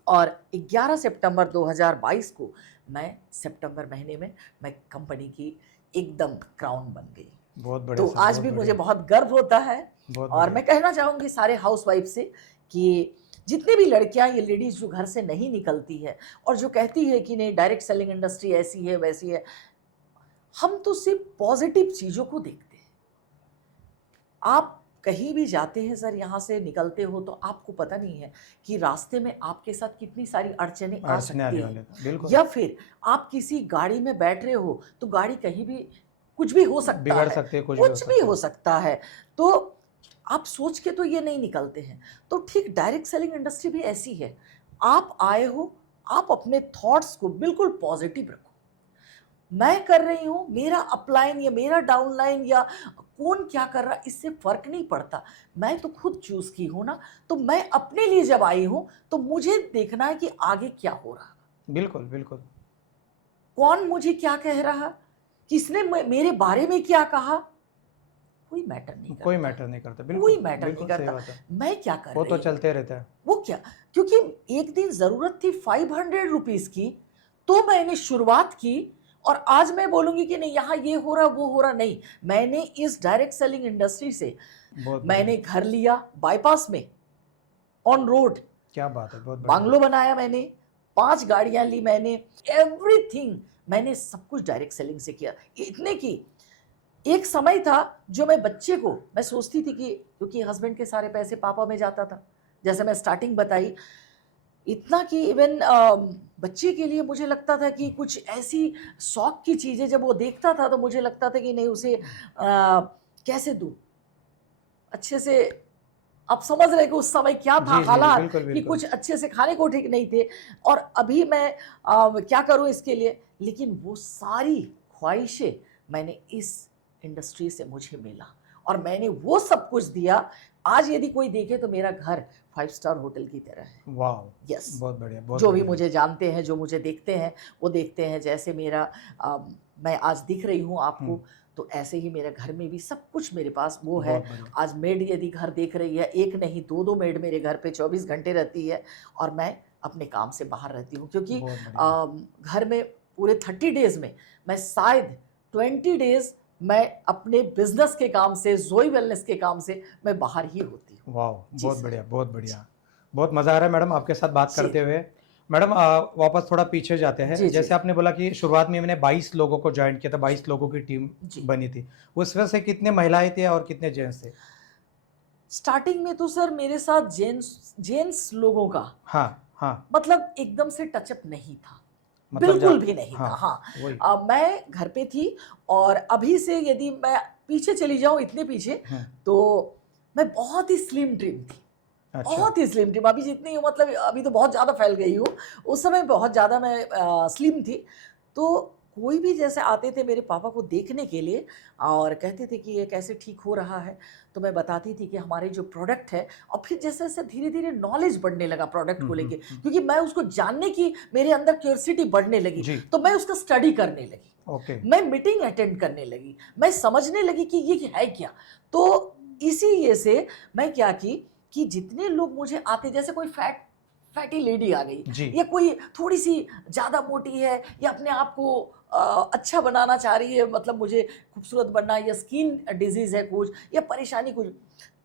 और 11 सितंबर 2022 को मैं सितंबर महीने में मैं कंपनी की एकदम क्राउन बन गई। बहुत बढ़िया तो सर, आज बहुत भी मुझे बढ़िया, बहुत गर्व होता है। बहुत और बढ़िया। मैं कहना चाहूंगी सारे हाउसवाइफ से कि जितनी भी लड़कियां, ये लेडीज जो घर से नहीं निकलती है और जो कहती है कि नहीं डायरेक्ट सेलिंग इंडस्ट्री ऐसी है वैसी है, हम तो सिर्फ पॉजिटिव चीजों को देखते हैं। आप कहीं भी जाते हैं सर, यहाँ से निकलते हो तो आपको पता नहीं है कि रास्ते में आपके साथ कितनी सारी अड़चनें आ अड़चने सकती आने वाले हैं। थे, बिल्कुल। या फिर आप किसी गाड़ी में बैठ रहे हो तो गाड़ी कहीं भी कुछ भी हो सकता बिगड़ है, सकते हैं, कुछ भी हो कुछ भी सकता हो है। सकता है। तो आप सोच के तो ये नहीं निकलते हैं। तो ठीक डायरेक्ट सेलिंग इंडस्ट्री भी ऐसी है। आप आए हो, आप अपने थॉट्स को बिल्कुल पॉजिटिव रखो। मैं कर रही हूं, मेरा अपलाइन या मेरा डाउनलाइन या कौन क्या कर रहा, इससे फर्क नहीं पड़ता। मैं तो खुद चूज की हूं ना। तो मैं अपने लिए जब आई हूं तो मुझे देखना है कि आगे क्या हो रहा, बिल्कुल, बिल्कुल। कौन मुझे क्या कह रहा, किसने मेरे बारे में क्या कहा, कोई मैटर नहीं कोई करता, मैटर नहीं करता, कोई बिल्कुल, मैटर नहीं बिल्कुल सही करता। बात है। मैं क्या कर वो तो रही हूँ, चलते रहता है। वो क्या, क्योंकि एक दिन जरूरत थी 500 रुपीज की, तो मैंने शुरुआत की। और आज मैं बोलूंगी कि नहीं यहाँ ये हो रहा वो हो रहा, नहीं। मैंने इस डायरेक्ट सेलिंग इंडस्ट्री से बहुत मैंने बढ़िया। घर लिया बाईपास में, ऑन रोड, क्या बात है, बहुत बढ़िया। बांग्लो बनाया मैंने, 5 गाड़ियां ली मैंने, एवरीथिंग मैंने सब कुछ डायरेक्ट सेलिंग से किया। इतने की एक समय था जो मैं बच्चे को, मैं सोचती थी कि क्योंकि हस्बैंड के सारे पैसे पापा में जाता था, जैसे मैं स्टार्टिंग बताई, इतना कि इवन बच्चे के लिए मुझे लगता था कि कुछ ऐसी शौक की चीज़ें जब वो देखता था तो मुझे लगता था कि नहीं उसे कैसे दूँ अच्छे से। आप समझ रहे हैं कि उस समय क्या था जी, जी, जी, हालात, बिल्कुल, कि बिल्कुल। कुछ अच्छे से खाने को ठीक नहीं थे, और अभी मैं क्या करूं इसके लिए। लेकिन वो सारी ख्वाहिशें मैंने इस इंडस्ट्री से मुझे मिला, और मैंने वो सब कुछ दिया। आज यदि कोई देखे तो मेरा घर 5 स्टार होटल की तरह है। वाह! यस, बहुत बढ़िया, बहुत जो भी बढ़िया। मुझे जानते हैं, जो मुझे देखते हैं, वो देखते हैं जैसे मेरा मैं आज दिख रही हूँ हुँ, आपको, तो ऐसे ही मेरे घर में भी सब कुछ मेरे पास वो है। बहुत बढ़िया, आज मेड यदि घर देख रही है, एक नहीं 2-2 मेड मेरे घर पे 24 घंटे रहती है, और मैं अपने काम से बाहर रहती हूँ, क्योंकि बहुत बढ़िया। घर में पूरे 30 डेज़ में मैं शायद 20 डेज़ मैं अपने बिज़नेस के काम से, ज़ोई वेलनेस के काम से मैं बाहर ही होती हूँ। वाह! जी बहुत सर। बढ़िया, बहुत जी, बढ़िया। बहुत मज़ा आ रहा है मैडम आपके साथ बात जी, करते हुए। मैडम वापस थोड़ा पीछे जाते हैं। जी, जी, जैसे आपने बोला कि शुरुआत में मैंने 22 लोगों को जॉइन किया था, 22 लोगों की टीम जी। बनी थी। उसमें से कितने महिलाएँ थी और कितने जेंट्स थे? स्टार्टिंग में तो सर मेरे साथ जेंट्स जेंट्स लोगों का हाँ, हाँ, मतलब एकदम से टचअप नहीं था, मतलब बिल्कुल जा भी नहीं था। हाँ, हाँ, वही। मैं घर पे थी, और अभी से यदि मैं पीछे चली जाऊँ, इतने पीछे, हुँ, तो मैं बहुत ही स्लिम ट्रिम थी, अच्छा, बहुत ही स्लिम ट्रिम। अभी जितनी हूँ, मतलब अभी तो बहुत ज़्यादा फैल गई हूँ, उस समय बहुत ज़्यादा मैं स्लिम थी। तो कोई भी जैसे आते थे मेरे पापा को देखने के लिए और कहते थे कि ये कैसे ठीक हो रहा है, तो मैं बताती थी कि हमारे जो प्रोडक्ट है, और फिर जैसे-जैसे धीरे-धीरे नॉलेज बढ़ने लगा प्रोडक्ट हुँ, को हुँ, लेके, हुँ। क्योंकि मैं उसको जानने की मेरे अंदर क्यूरियोसिटी बढ़ने लगी, जी, तो मैं उसका स्टडी करने लगी। ओके। मैं मीटिंग अटेंड करने लगी, मैं समझने लगी कि ये है क्या? तो इसी ये से मैं क्या की कि जितने लोग मुझे आते, जैसे कोई फैटी लेडी आ गई, जी, या कोई थोड़ी-सी ज़्यादा मोटी है, या अपने आप को अच्छा बनाना चाह रही है, मतलब मुझे खूबसूरत बनना है, या स्किन डिज़ीज़ है कुछ, या परेशानी कुछ,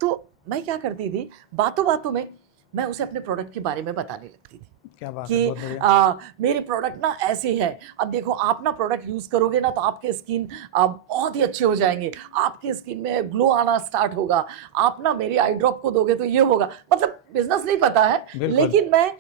तो मैं क्या करती थी, बातों-बातों में मैं उसे अपने प्रोडक्ट के बारे में बताने लगती थी क्या बात है, कि बहुत बढ़िया। मेरे प्रोडक्ट ना ऐसे है, अब देखो आप ना प्रोडक्ट यूज़ करोगे ना तो आपके स्किन बहुत ही अच्छे हो जाएँगे, आपके स्किन में ग्लो आना स्टार्ट होगा, आप ना मेरे आई ड्रॉप को दोगे तो ये होगा। मतलब बिज़नेस नहीं पता है, बिल्कुल, लेकिन मैं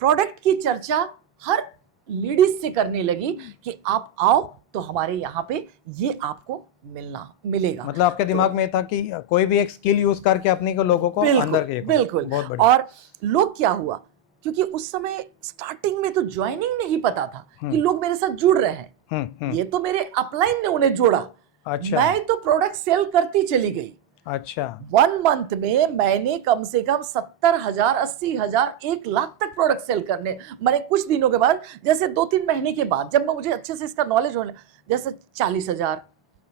प्रोडक्ट की चर्चा हर लेडीज़ से करने लगी कि आप आओ तो हमारे यहाँ पे ये आपको मिलेगा। मतलब आपके तो दिमाग में ये था कि कोई भी एक स्किल यूज़ करके अपने को लोगों को बिल्कुल, अंदर के ये करो। बिल्कुल। बहुत बढ़िया। और लोग क्या हुआ, क्योंकि उस समय स्टार्टिंग में तो जॉइनिंग नहीं पता था हुँ, कि लोग मेरे साथ जुड़ रहे हैं। हुँ, हुँ। ये तो मेरे अपलाइन ने उन्हें जोड़ा। अच्छा, मैं तो प्रोडक्ट सेल करती चली गई। अच्छा, 1 मंथ में मैंने कम से कम 70,000, 80,000, 1 लाख तक प्रोडक्ट सेल करने, मैंने कुछ दिनों के बाद, जैसे 2-3 महीने के बाद जब मैं मुझे अच्छे से इसका नॉलेज होने, जैसे 40,000,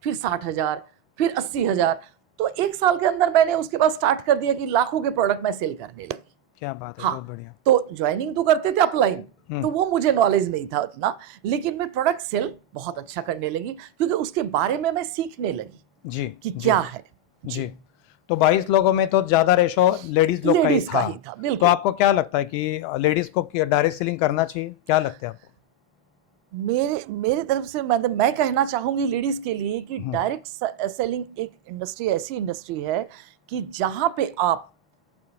फिर 60,000, फिर 80,000, तो 1 साल के अंदर मैंने उसके बाद स्टार्ट कर दिया कि लाखों के प्रोडक्ट मैं सेल करने लगी। क्या बात है, बहुत हाँ, बढ़िया। तो जॉइनिंग तो करते थे अपलाइन, हुँ, तो वो मुझे नॉलेज नहीं था उतना, लेकिन मैं प्रोडक्ट सेल बहुत अच्छा करने लगी, क्योंकि उसके बारे में मैं सीखने लगी जी, कि जी, क्या है। जी। जी, तो 22 लोगों में तो ज़्यादा रेशो लेडीज़ लोग का ही लेडीज़ का था। ही था, तो बिल्कुल। आपको क्या लगता है कि लेडीज़ को क डायरेक्ट सेलिंग करना चाहिए? क्या लगता है आपको? मेरे मेरे तरफ से मतलब मैं कहना चाहूँगी लेडीज़ के लिए कि हुँ, डायरेक्ट सेलिंग एक इंडस्ट्री, ऐसी इंडस्ट्री है कि जहाँ पे आप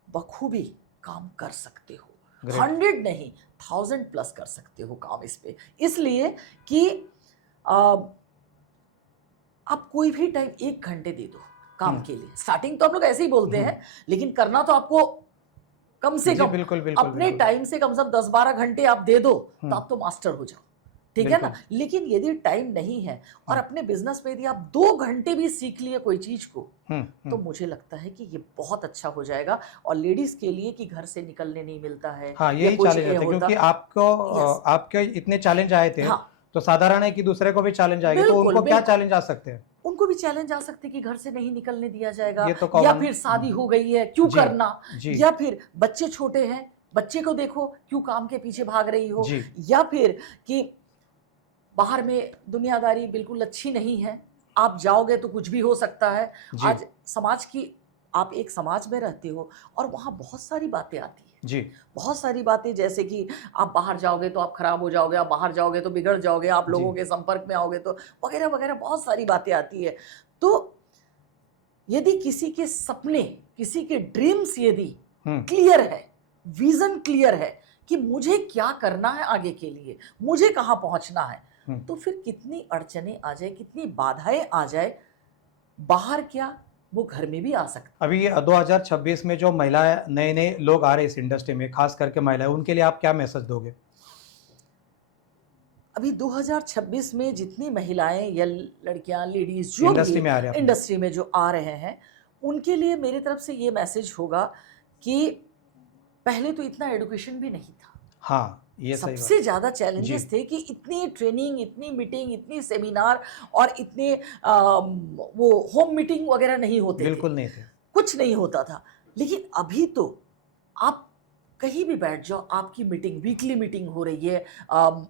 बखूबी काम कर सकते हो। ग्रेट। 100 नहीं, 1000 प्लस कर सकते हो काम इस पे। इसलिए कि अ, आप कोई भी टाइम 1 घंटे दे दो काम हुँ, के लिए। स्टार्टिंग तो आप लोग ऐसे ही बोलते हुँ। हैं, लेकिन करना तो आपको कम से जी, कम बिल्कुल, बिल्कुल, अपने बिल्कुल। टाइम से कम 10-12 घंटे आप दे दो, हुँ, तो आप तो मास्टर हो जाओ। ठीक है ना? बिल्कुल। लेकिन यदि टाइम नहीं है और हुँ, अपने बिज़नेस में यदि आप 2 घंटे भी सीख लिए कोई चीज़ को, हुँ, तो हुँ। मुझे लगता है कि ये बहुत अच्छा हो जाएगा। और लेडीज़ के लिए कि घर से निकलने नहीं मिलता है हाँ, या यही कुछ चैलेंज ये रहते हैं होता। क्योंकि आपको यस, आपके इतने चैलेंज आए थे, हाँ, तो साधारण है कि दूसरे को भी चैलेंज आएँगे, तो बिल्कुल, उनको क्या बिल्कुल। चैलेंज आ सकते हैं? उनको भी चैलेंज आ सकते कि घर से नहीं निकलने दिया जाएगा, ये तो या कॉमन फिर शादी हुँ, हो गई है, क्यों जी, करना? जी, या फिर बच्चे छोटे हैं, बच्चे को देखो, क्यों काम के पीछे भाग रही हो? जी, या फिर कि बाहर में दुनियादारी बिल्कुल अच्छी नहीं है, आप जाओगे तो कुछ भी हो सकता है। जी, आज समाज की, आप एक समाज में रहते हो और वहाँ बहुत सारी बातें आती हैं। जी बहुत सारी बातें, जैसे कि आप बाहर जाओगे तो आप खराब हो जाओगे, आप बाहर जाओगे तो बिगड़ जाओगे, आप लोगों जी के संपर्क में आओगे तो वगैरह वगैरह बहुत सारी बातें आती है। तो यदि किसी के सपने, किसी के ड्रीम्स यदि हम्म क्लियर है, विजन क्लियर है कि मुझे क्या करना है आगे के लिए, मुझे कहाँ पहुंचना है, हम्म तो फिर कितनी अड़चने आ जाए, कितनी बाधाएं आ जाए, बाहर क्या, वो घर में भी आ सकता। अभी ये 2026 में जो महिलाएं, नए नए लोग आ रहे हैं इस इंडस्ट्री में, खास करके महिलाएं, उनके लिए आप क्या मैसेज दोगे? अभी 2026 में जितनी महिलाएं या लड़कियां, लेडीज, जो भी इंडस्ट्री में आ रहे हैं अपने। इंडस्ट्री में जो आ रहे हैं, उनके लिए मेरी तरफ से ये मैसेज होगा कि पहले तो इतना एडुकेशन भी नहीं था। हाँ, ये सही बात। सबसे ज़्यादा जी चैलेंजेस थे कि इतनी ट्रेनिंग, इतनी मीटिंग, इतनी सेमिनार और इतने वो होम मीटिंग वगैरह नहीं होते थे, बिल्कुल नहीं थे। कुछ नहीं होता था। लेकिन अभी तो आप कहीं भी बैठ जाओ, आपकी मीटिंग, वीकली मीटिंग हो रही है,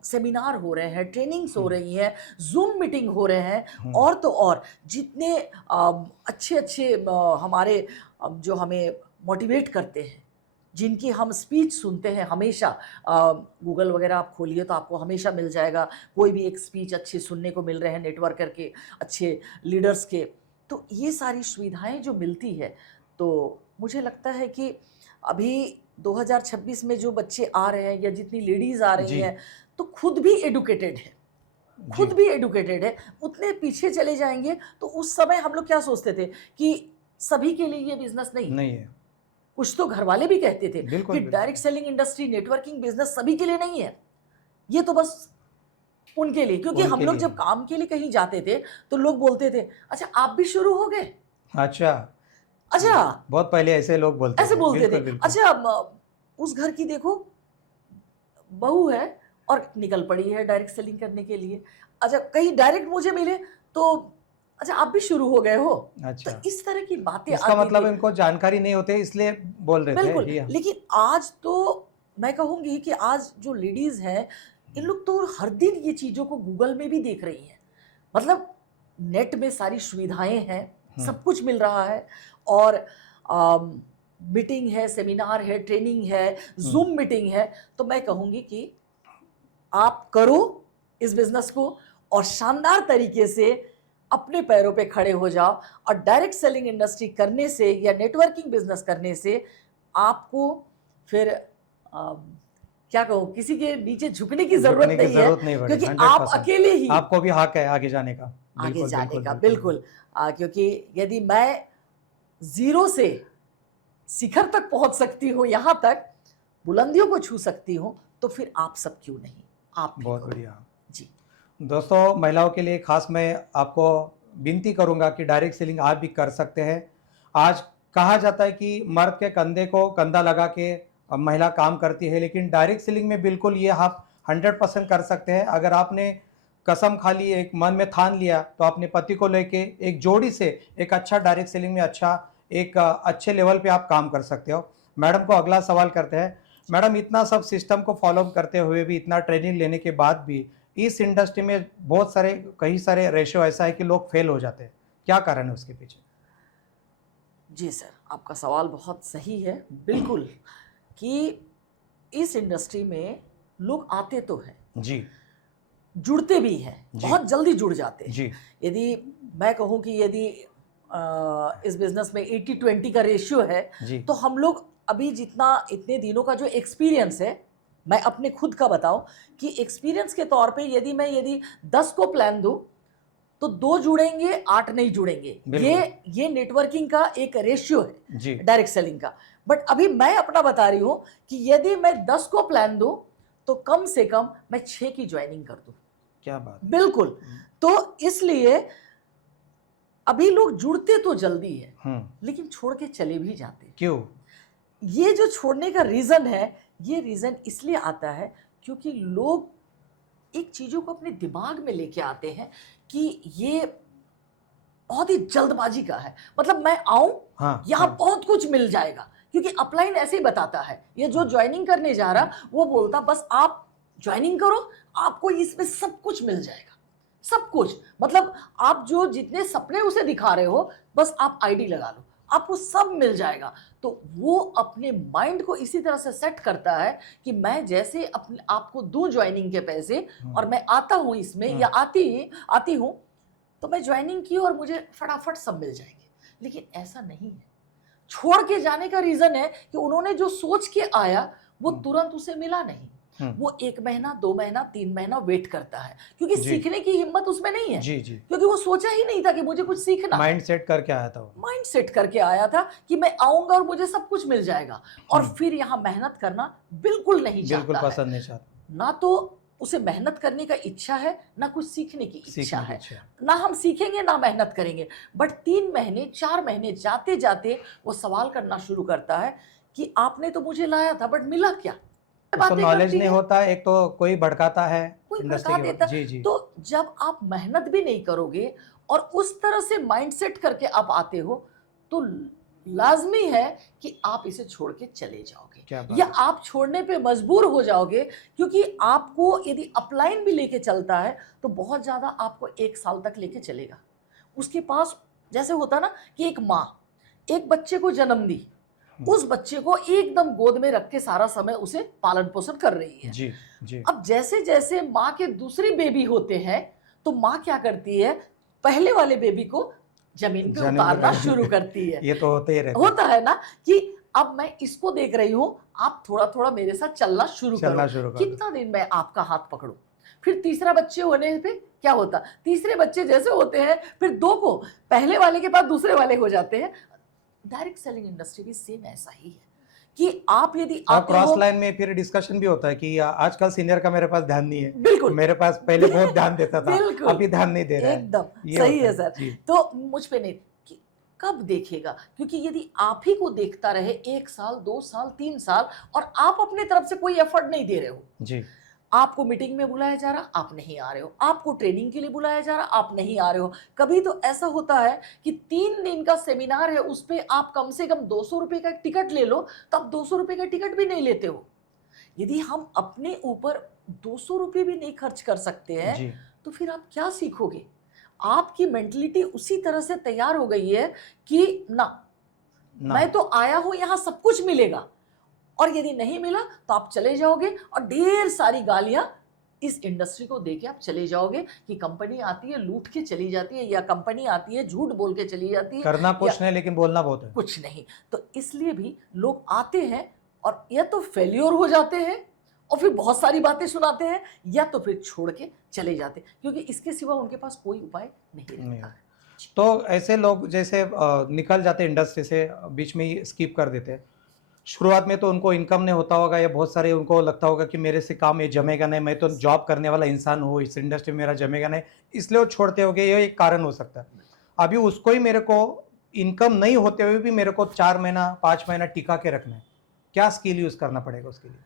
सेमिनार हो रहे हैं, ट्रेनिंग्स हो रही हैं, ज़ूम मीटिंग हो रहे हैं, हम्म और तो और जितने अच्छे अच्छे हमारे जो हमें मोटिवेट करते हैं, जिनकी हम स्पीच सुनते हैं हमेशा, गूगल वगैरह आप खोलिए तो आपको हमेशा मिल जाएगा, कोई भी एक स्पीच अच्छे सुनने को मिल रहे हैं नेटवर्कर के, अच्छे लीडर्स के। तो ये सारी सुविधाएं जो मिलती है, तो मुझे लगता है कि अभी 2026 में जो बच्चे आ रहे हैं या जितनी लेडीज़ आ रही जी हैं, तो खुद भी एडुकेटेड है, जी खुद भी एडुकेटेड है। उतने पीछे चले जाएंगे तो उस समय हम लोग क्या सोचते थे कि सभी के लिए ये बिजनेस नहीं है। नहीं है। कुछ तो घर वाले भी कहते थे बिल्कुल कि बिल्कुल। Direct selling industry, networking business सभी के लिए नहीं है, ये तो बस उनके लिए। क्योंकि हम उनके लोग लिए जब है। काम के लिए कहीं जाते थे तो लोग बोलते थे, अच्छा आप भी शुरू हो गए, अच्छा, अच्छा बहुत पहले ऐसे लोग बोलते ऐसे थे। बोलते थे, बिल्कुल बिल्कुल। अच्छा उस घर की देखो बहू है और निकल पड़ी है डायरेक्ट सेलिंग करने के लिए। अच्छा कहीं डायरेक्ट मुझे मिले तो अच्छा आप भी शुरू हो गए हो। तो अच्छा, इस तरह की बातें इसका आती मतलब थी। इनको जानकारी नहीं होते इसलिए बोल रहे थे बिल्कुल, ये हम। लेकिन आज तो मैं कहूँगी कि आज जो लेडीज़ हैं, इन लोग तो हर दिन ये चीज़ों को गूगल में भी देख रही हैं। मतलब नेट में सारी सुविधाएँ हैं, हम्म सब कुछ मिल रहा है, और मीटिंग है, सेमिनार है, ट्रेनिंग है, हम्म ज़ूम मीटिंग है। तो मैं कहूँगी कि आप करो इस बिज़नेस को और शानदार तरीके से अपने पैरों पे खड़े हो जाओ, और डायरेक्ट सेलिंग इंडस्ट्री करने से या नेटवर्किंग बिजनेस करने से आपको फिर क्या कहूँ, किसी के नीचे झुकने की ज़रूरत झुकने की नहीं है, जरूरत नहीं पड़ेगी। क्योंकि हंड्रेड आप परसेंट अकेले ही आपको भी हक है आगे जाने का। आगे बिल्कुल जाने बिल्कुल का। बिल्कुल बिल्कुल, क्योंकि यदि मैं ज़ीरो से शिखर तक पहुंच सकती हूँ, यहाँ तक बुलंदियों को छू सकती हूँ, तो फिर आप सब क्यों नहीं, आप भी बहुत करो। बढ़िया। जी दोस्तों, महिलाओं के लिए खास मैं आपको विनती करूंगा कि डायरेक्ट सेलिंग आप भी कर सकते हैं। आज कहा जाता है कि मर्द के कंधे को कंधा लगा के महिला काम करती है, लेकिन डायरेक्ट सेलिंग में बिल्कुल ये आप 100% कर सकते हैं। अगर आपने कसम खा ली, एक मन में ठान लिया, तो अपने पति को लेके एक जोड़ी से एक अच्छा डायरेक्ट सेलिंग में अच्छा एक अच्छे लेवल पे आप काम कर सकते हो। मैडम को अगला सवाल करते हैं। मैडम, इतना सब सिस्टम को फॉलो करते हुए भी, इतना ट्रेनिंग लेने के बाद भी इस इंडस्ट्री में बहुत सारे, कई सारे रेशो ऐसा है कि लोग फेल हो जाते हैं, क्या कारण है उसके पीछे? जी सर, आपका सवाल बहुत सही है। बिल्कुल, कि इस इंडस्ट्री में लोग आते तो हैं, जी जुड़ते भी हैं, जी बहुत जल्दी जुड़ जाते हैं। जी यदि मैं कहूँ कि यदि इस बिज़नेस में 80-20 का रेशियो है, जी तो हम लोग अभी जितना इतने दिनों का जो एक्सपीरियंस है, मैं अपने खुद का बताऊं कि एक्सपीरियंस के तौर पे यदि 10 को प्लान दूं, तो 2 जुड़ेंगे, 8 नहीं जुड़ेंगे। बिल्कुल। ये नेटवर्किंग का एक रेशियो है, जी डायरेक्ट सेलिंग का। बट अभी मैं अपना बता रही हूँ कि यदि मैं 10 को प्लान दूं, तो कम से कम मैं 6 की ज्वाइनिंग कर दूं। क्या बात है। बिल्कुल। तो इसलिए अभी लोग जुड़ते तो जल्दी है, लेकिन छोड़ के चले भी जाते हैं। क्यों? ये जो छोड़ने का रीज़न है, ये रीज़न इसलिए आता है क्योंकि लोग एक चीज़ों को अपने दिमाग में लेके आते हैं कि ये बहुत ही जल्दबाजी का है। मतलब मैं आऊं, हाँ यहाँ हाँ बहुत कुछ मिल जाएगा, क्योंकि अपलाइन ऐसे ही बताता है। ये जो हाँ। ज्वाइनिंग करने जा रहा, वो बोलता बस आप ज्वाइनिंग करो, आपको इसमें सब कुछ मिल जाएगा, सब कुछ। मतलब आप जो जितने सपने उसे दिखा रहे हो, बस आप आईडी लगा लो, आपको सब मिल जाएगा। तो वो अपने माइंड को इसी तरह से सेट करता है कि मैं जैसे अपने आप को दूं ज्वाइनिंग के पैसे और मैं आता हूं इसमें या आती हूं, तो मैं ज्वाइनिंग की और मुझे फटाफट सब मिल जाएंगे। लेकिन ऐसा नहीं है। छोड़ के जाने का रीजन है कि उन्होंने जो सोच के आया वो तुरंत उसे मिला नहीं। वो 1 महीना, 2 महीना, 3 महीना वेट करता है, क्योंकि जी। सीखने की हिम्मत उसमें नहीं है। जी जी। क्योंकि वो सोचा ही नहीं था कि मुझे कुछ सीखना है। माइंड सेट करके आया था वो। माइंड सेट करके आया था कि मैं आऊंगा और मुझे सब कुछ मिल जाएगा, और फिर यहाँ मेहनत करना बिल्कुल नहीं बिल्कुल चाहता है। पसंद नहीं चाहता। ना तो उसे मेहनत करने का इच्छा है, ना कुछ सीखने की इच्छा सीखने की है। इच्छा है। ना हम सीखेंगे ना मेहनत करेंगे। बट 3 महीने 4 महीने जाते जाते वो सवाल करना शुरू करता है कि आपने तो मुझे लाया था, बट मिला क्या? उसको बातें नॉलेज करती नहीं है, होता, एक तो कोई भड़काता है कोई इंडस्ट्री भड़का के देता। जी जी। तो जब आप मेहनत भी नहीं करोगे और उस तरह से माइंडसेट करके आप आते हो, तो लाजमी है कि आप इसे छोड़ के चले जाओगे, क्या बात या है। आप छोड़ने पे मजबूर हो जाओगे। क्योंकि आपको यदि अपलाइन भी लेके चलता है तो बहुत ज्यादा आपको 1 साल तक लेके चलेगा। उसके पास जैसे होता ना कि एक माँ एक बच्चे को जन्म दी, उस बच्चे को एकदम गोद में रख के सारा समय उसे पालन पोषण कर रही है। जी जी। अब जैसे जैसे माँ के दूसरी बेबी होते हैं, तो माँ क्या करती है, पहले वाले बेबी को जमीन पे जन्म उतारना में- शुरू करती है। ये तो होते ही रहता होता है ना कि अब मैं इसको देख रही हूं, आप थोड़ा थोड़ा मेरे साथ चलना शुरू चलना करो। शुरू कर दो। कितना दिन मैं आपका हाथ पकड़ूं? फिर तीसरा बच्चे होने पे क्या होता, तीसरे बच्चे जैसे होते हैं, फिर 2 को पहले वाले के बाद दूसरे वाले हो जाते हैं। डायरेक्ट सेलिंग इंडस्ट्री भी सेम ऐसा ही है कि आप यदि और आते क्रॉस हो, लाइन में फिर डिस्कशन भी होता है कि आजकल सीनियर का मेरे पास ध्यान नहीं है। बिल्कुल मेरे पास पहले बहुत ध्यान देता था, बिल्कुल अभी ध्यान नहीं दे रहा है। एकदम ये सही होता है सर। जी। तो मुझ पे नहीं कि कब देखेगा, क्योंकि यदि आप ही को देखता रहे 1 साल 2 साल 3 साल और आप अपने तरफ से कोई एफर्ट नहीं दे रहे हो, जी आपको मीटिंग में बुलाया जा रहा, आप नहीं आ रहे हो, आपको ट्रेनिंग के लिए बुलाया जा रहा, आप नहीं आ रहे हो। कभी तो ऐसा होता है कि 3 दिन का सेमिनार है, उस पे आप कम से कम 200 रुपए का टिकट ले लो, तो आप 200 रुपए का टिकट भी नहीं लेते हो। यदि हम अपने ऊपर 200 रुपए भी नहीं खर्च कर सकते हैं, जी। तो फिर आप क्या सीखोगे? आपकी मेंटलिटी उसी तरह से तैयार हो गई है कि ना, मैं तो आया हूं यहां सब कुछ मिलेगा, और यदि नहीं मिला तो आप चले जाओगे और ढेर सारी गालियां इस इंडस्ट्री को देके आप चले जाओगे कि कंपनी आती है लूट के चली जाती है, या कंपनी आती है झूठ बोल के चली जाती है, करना कुछ नहीं लेकिन बोलना बहुत है। कुछ नहीं। तो इसलिए भी लोग आते हैं और या तो फेल्योर हो जाते हैं और फिर बहुत सारी बातें सुनाते हैं, या तो फिर छोड़ के चले जाते हैं, क्योंकि इसके सिवा उनके पास कोई उपाय नहीं रहता है। तो ऐसे लोग जैसे निकल जाते इंडस्ट्री से, बीच में ही स्किप कर देते हैं। शुरुआत में तो उनको इनकम नहीं होता होगा, या बहुत सारे उनको लगता होगा कि मेरे से काम ये जमेगा नहीं, मैं तो जॉब करने वाला इंसान हूँ, इस इंडस्ट्री में मेरा जमेगा नहीं, इसलिए वो छोड़ते होंगे। ये एक कारण हो सकता है। अभी उसको ही मेरे को इनकम नहीं होते हुए भी मेरे को 4 महीना 5 महीना टिका के रखना है, क्या स्किल यूज करना पड़ेगा उसके लिए?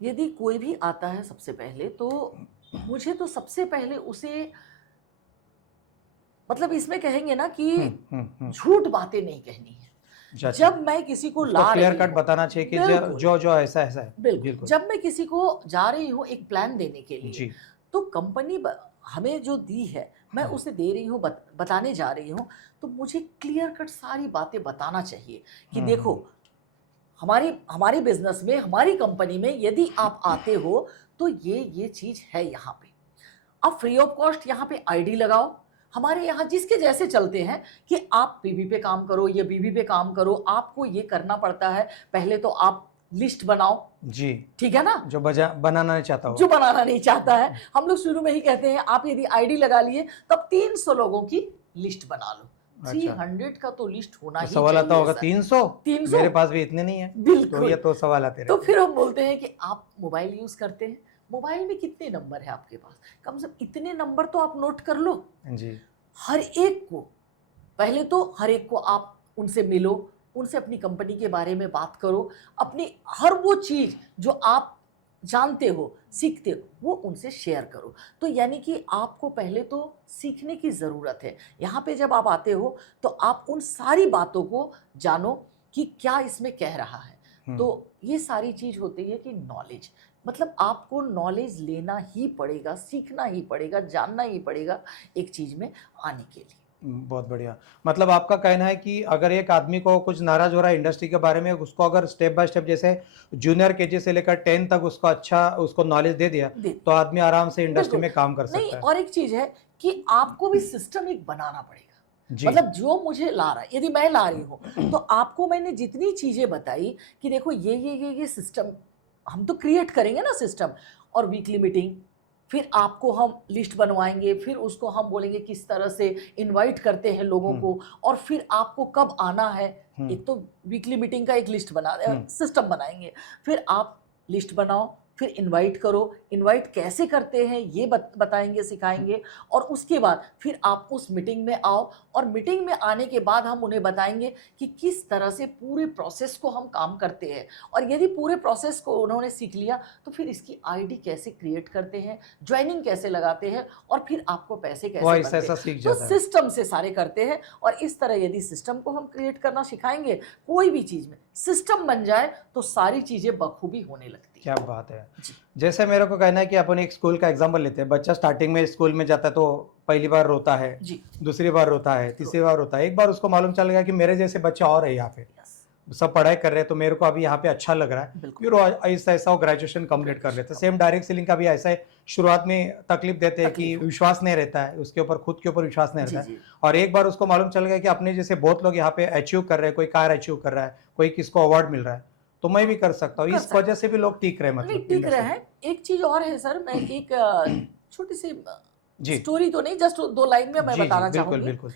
यदि कोई भी आता है, सबसे पहले तो मुझे तो सबसे पहले उसे, मतलब इसमें कहेंगे ना कि झूठ बातें नहीं कहनी है। अच्छा, जब मैं किसी को ला क्लियर रही कट हूँ, बताना चाहिए कि बिल्कुल। जो ऐसा ऐसा है। बिल्कुल जब मैं किसी को जा रही हूँ एक प्लान देने के लिए, जी तो कंपनी हमें जो दी है मैं हाँ। उसे दे रही हूँ, बताने जा रही हूँ, तो मुझे क्लियर कट सारी बातें बताना चाहिए कि देखो, हमारी बिजनेस में, हमारी कंपनी में यदि आप आते हो तो ये चीज है यहाँ पे। आप फ्री ऑफ कॉस्ट यहाँ पे आईडी लगाओ। हमारे यहाँ जिसके जैसे चलते हैं कि आप पीवी पे काम करो या बीबी पे काम करो, आपको ये करना पड़ता है। पहले तो आप लिस्ट बनाओ, जी, ठीक है ना, जो बनाना नहीं चाहता हो। जो बनाना नहीं चाहता है। हम लोग शुरू में ही कहते हैं आप यदि आईडी लगा लिए तब 300 लोगों की लिस्ट बना लो। 300 का तो लिस्ट होना तो ही सवाल आता चाहिए होगा सर। 300? 300 मेरे पास भी इतने नहीं है। बिल्कुल। तो ये तो सवाल आते तो रहते फिर हम बोलते हैं कि आप मोबाइल यूज करते हैं, मोबाइल में कितने नंबर है आपके पास, कम से कम इतने नंबर तो आप नोट कर लो। हैं। जी हर एक को, पहले तो हर एक को आप उनसे मिलो, उनसे अपनी कंपनी के बारे में बात करो, अपनी हर वो चीज जो आप जानते हो, सीखते हो, वो उनसे शेयर करो। तो यानी कि आपको पहले तो सीखने की ज़रूरत है। यहाँ पे जब आप आते हो तो आप उन सारी बातों को जानो कि क्या इसमें कह रहा है। तो ये सारी चीज़ होती है कि नॉलेज, मतलब आपको नॉलेज लेना ही पड़ेगा, सीखना ही पड़ेगा, जानना ही पड़ेगा एक चीज़ में आने के लिए। बहुत बढ़िया। मतलब आपका कहना है कि अगर एक आदमी को कुछ नाराज हो रहा है इंडस्ट्री के बारे में, उसको अगर स्टेप बाय स्टेप जैसे जूनियर केजी से लेकर 10 तक उसको अच्छा उसको नॉलेज दे दिया, दे तो आदमी आराम से इंडस्ट्री बिल्कुल में काम कर नहीं। सकता है। और एक चीज है कि आपको भी सिस्टम एक बनाना पड़ेगा। जी। मतलब जो मुझे ला रहा है, यदि मैं ला रही हूँ तो आपको मैंने जितनी चीजें बताई कि देखो ये सिस्टम हम तो क्रिएट करेंगे ना सिस्टम। और वीकली मीटिंग, फिर आपको हम लिस्ट बनवाएंगे, फिर उसको हम बोलेंगे किस तरह से इनवाइट करते हैं लोगों को, और फिर आपको कब आना है। एक तो वीकली मीटिंग का एक लिस्ट बना सिस्टम बनाएंगे, फिर आप लिस्ट बनाओ, फिर इनवाइट करो, इनवाइट कैसे करते हैं ये बताएंगे, सिखाएंगे। और उसके बाद फिर आप उस मीटिंग में आओ, और मीटिंग में आने के बाद हम उन्हें बताएंगे कि किस तरह से पूरे प्रोसेस को हम काम करते हैं। और यदि पूरे प्रोसेस को उन्होंने सीख लिया तो फिर इसकी आईडी कैसे क्रिएट करते हैं, ज्वाइनिंग कैसे लगाते हैं, और फिर आपको पैसे कैसे वो बनते ऐसा हैं। सीख तो जाता है। सिस्टम से सारे करते हैं। और इस तरह यदि सिस्टम को हम क्रिएट करना सिखाएंगे, कोई भी चीज में सिस्टम बन जाए तो सारी चीजें बखूबी होने लगती क्या है। बात है। जी जैसे मेरे को कहना है कि अपन एक स्कूल का एग्जांपल लेते हैं। बच्चा स्टार्टिंग में स्कूल में जाता है तो पहली बार रोता है, जी दूसरी बार रोता है, तीसरी बार रोता है। एक बार उसको मालूम चल गया कि मेरे जैसे बच्चे और है यहाँ पे, यस सब पढ़ाई कर रहे हैं तो मेरे को अभी यहाँ पे अच्छा लग रहा है, बिल्कुल फिर वो ऐसा ऐसा वो ग्रेजुएशन कंप्लीट कर लेते हैं। सेम डायरेक्ट सेलिंग का भी ऐसा है, शुरुआत में तकलीफ देते हैं कि तकलीफ। विश्वास नहीं रहता है उसके ऊपर, खुद के ऊपर विश्वास नहीं जी रहता है। जी और एक बार उसको मालूम चल गया कि अपने जैसे बहुत लोग यहाँ पे अचीव कर रहे हैं, कोई कार अचीव कर रहा है, कोई किसको अवार्ड मिल रहा है, तो मैं भी कर सकता हूँ। कर इस सकते वजह से भी लोग टिक रहे हैं, नहीं मतलब टिक रहे इंडस्ट्री में। हैं। एक चीज और है सर, मैं एक छोटी सी जी स्टोरी तो नहीं, जस्ट 2 लाइन में मैं जी जी, बताना बिल्कुल चाहूंगी बिल्कुल।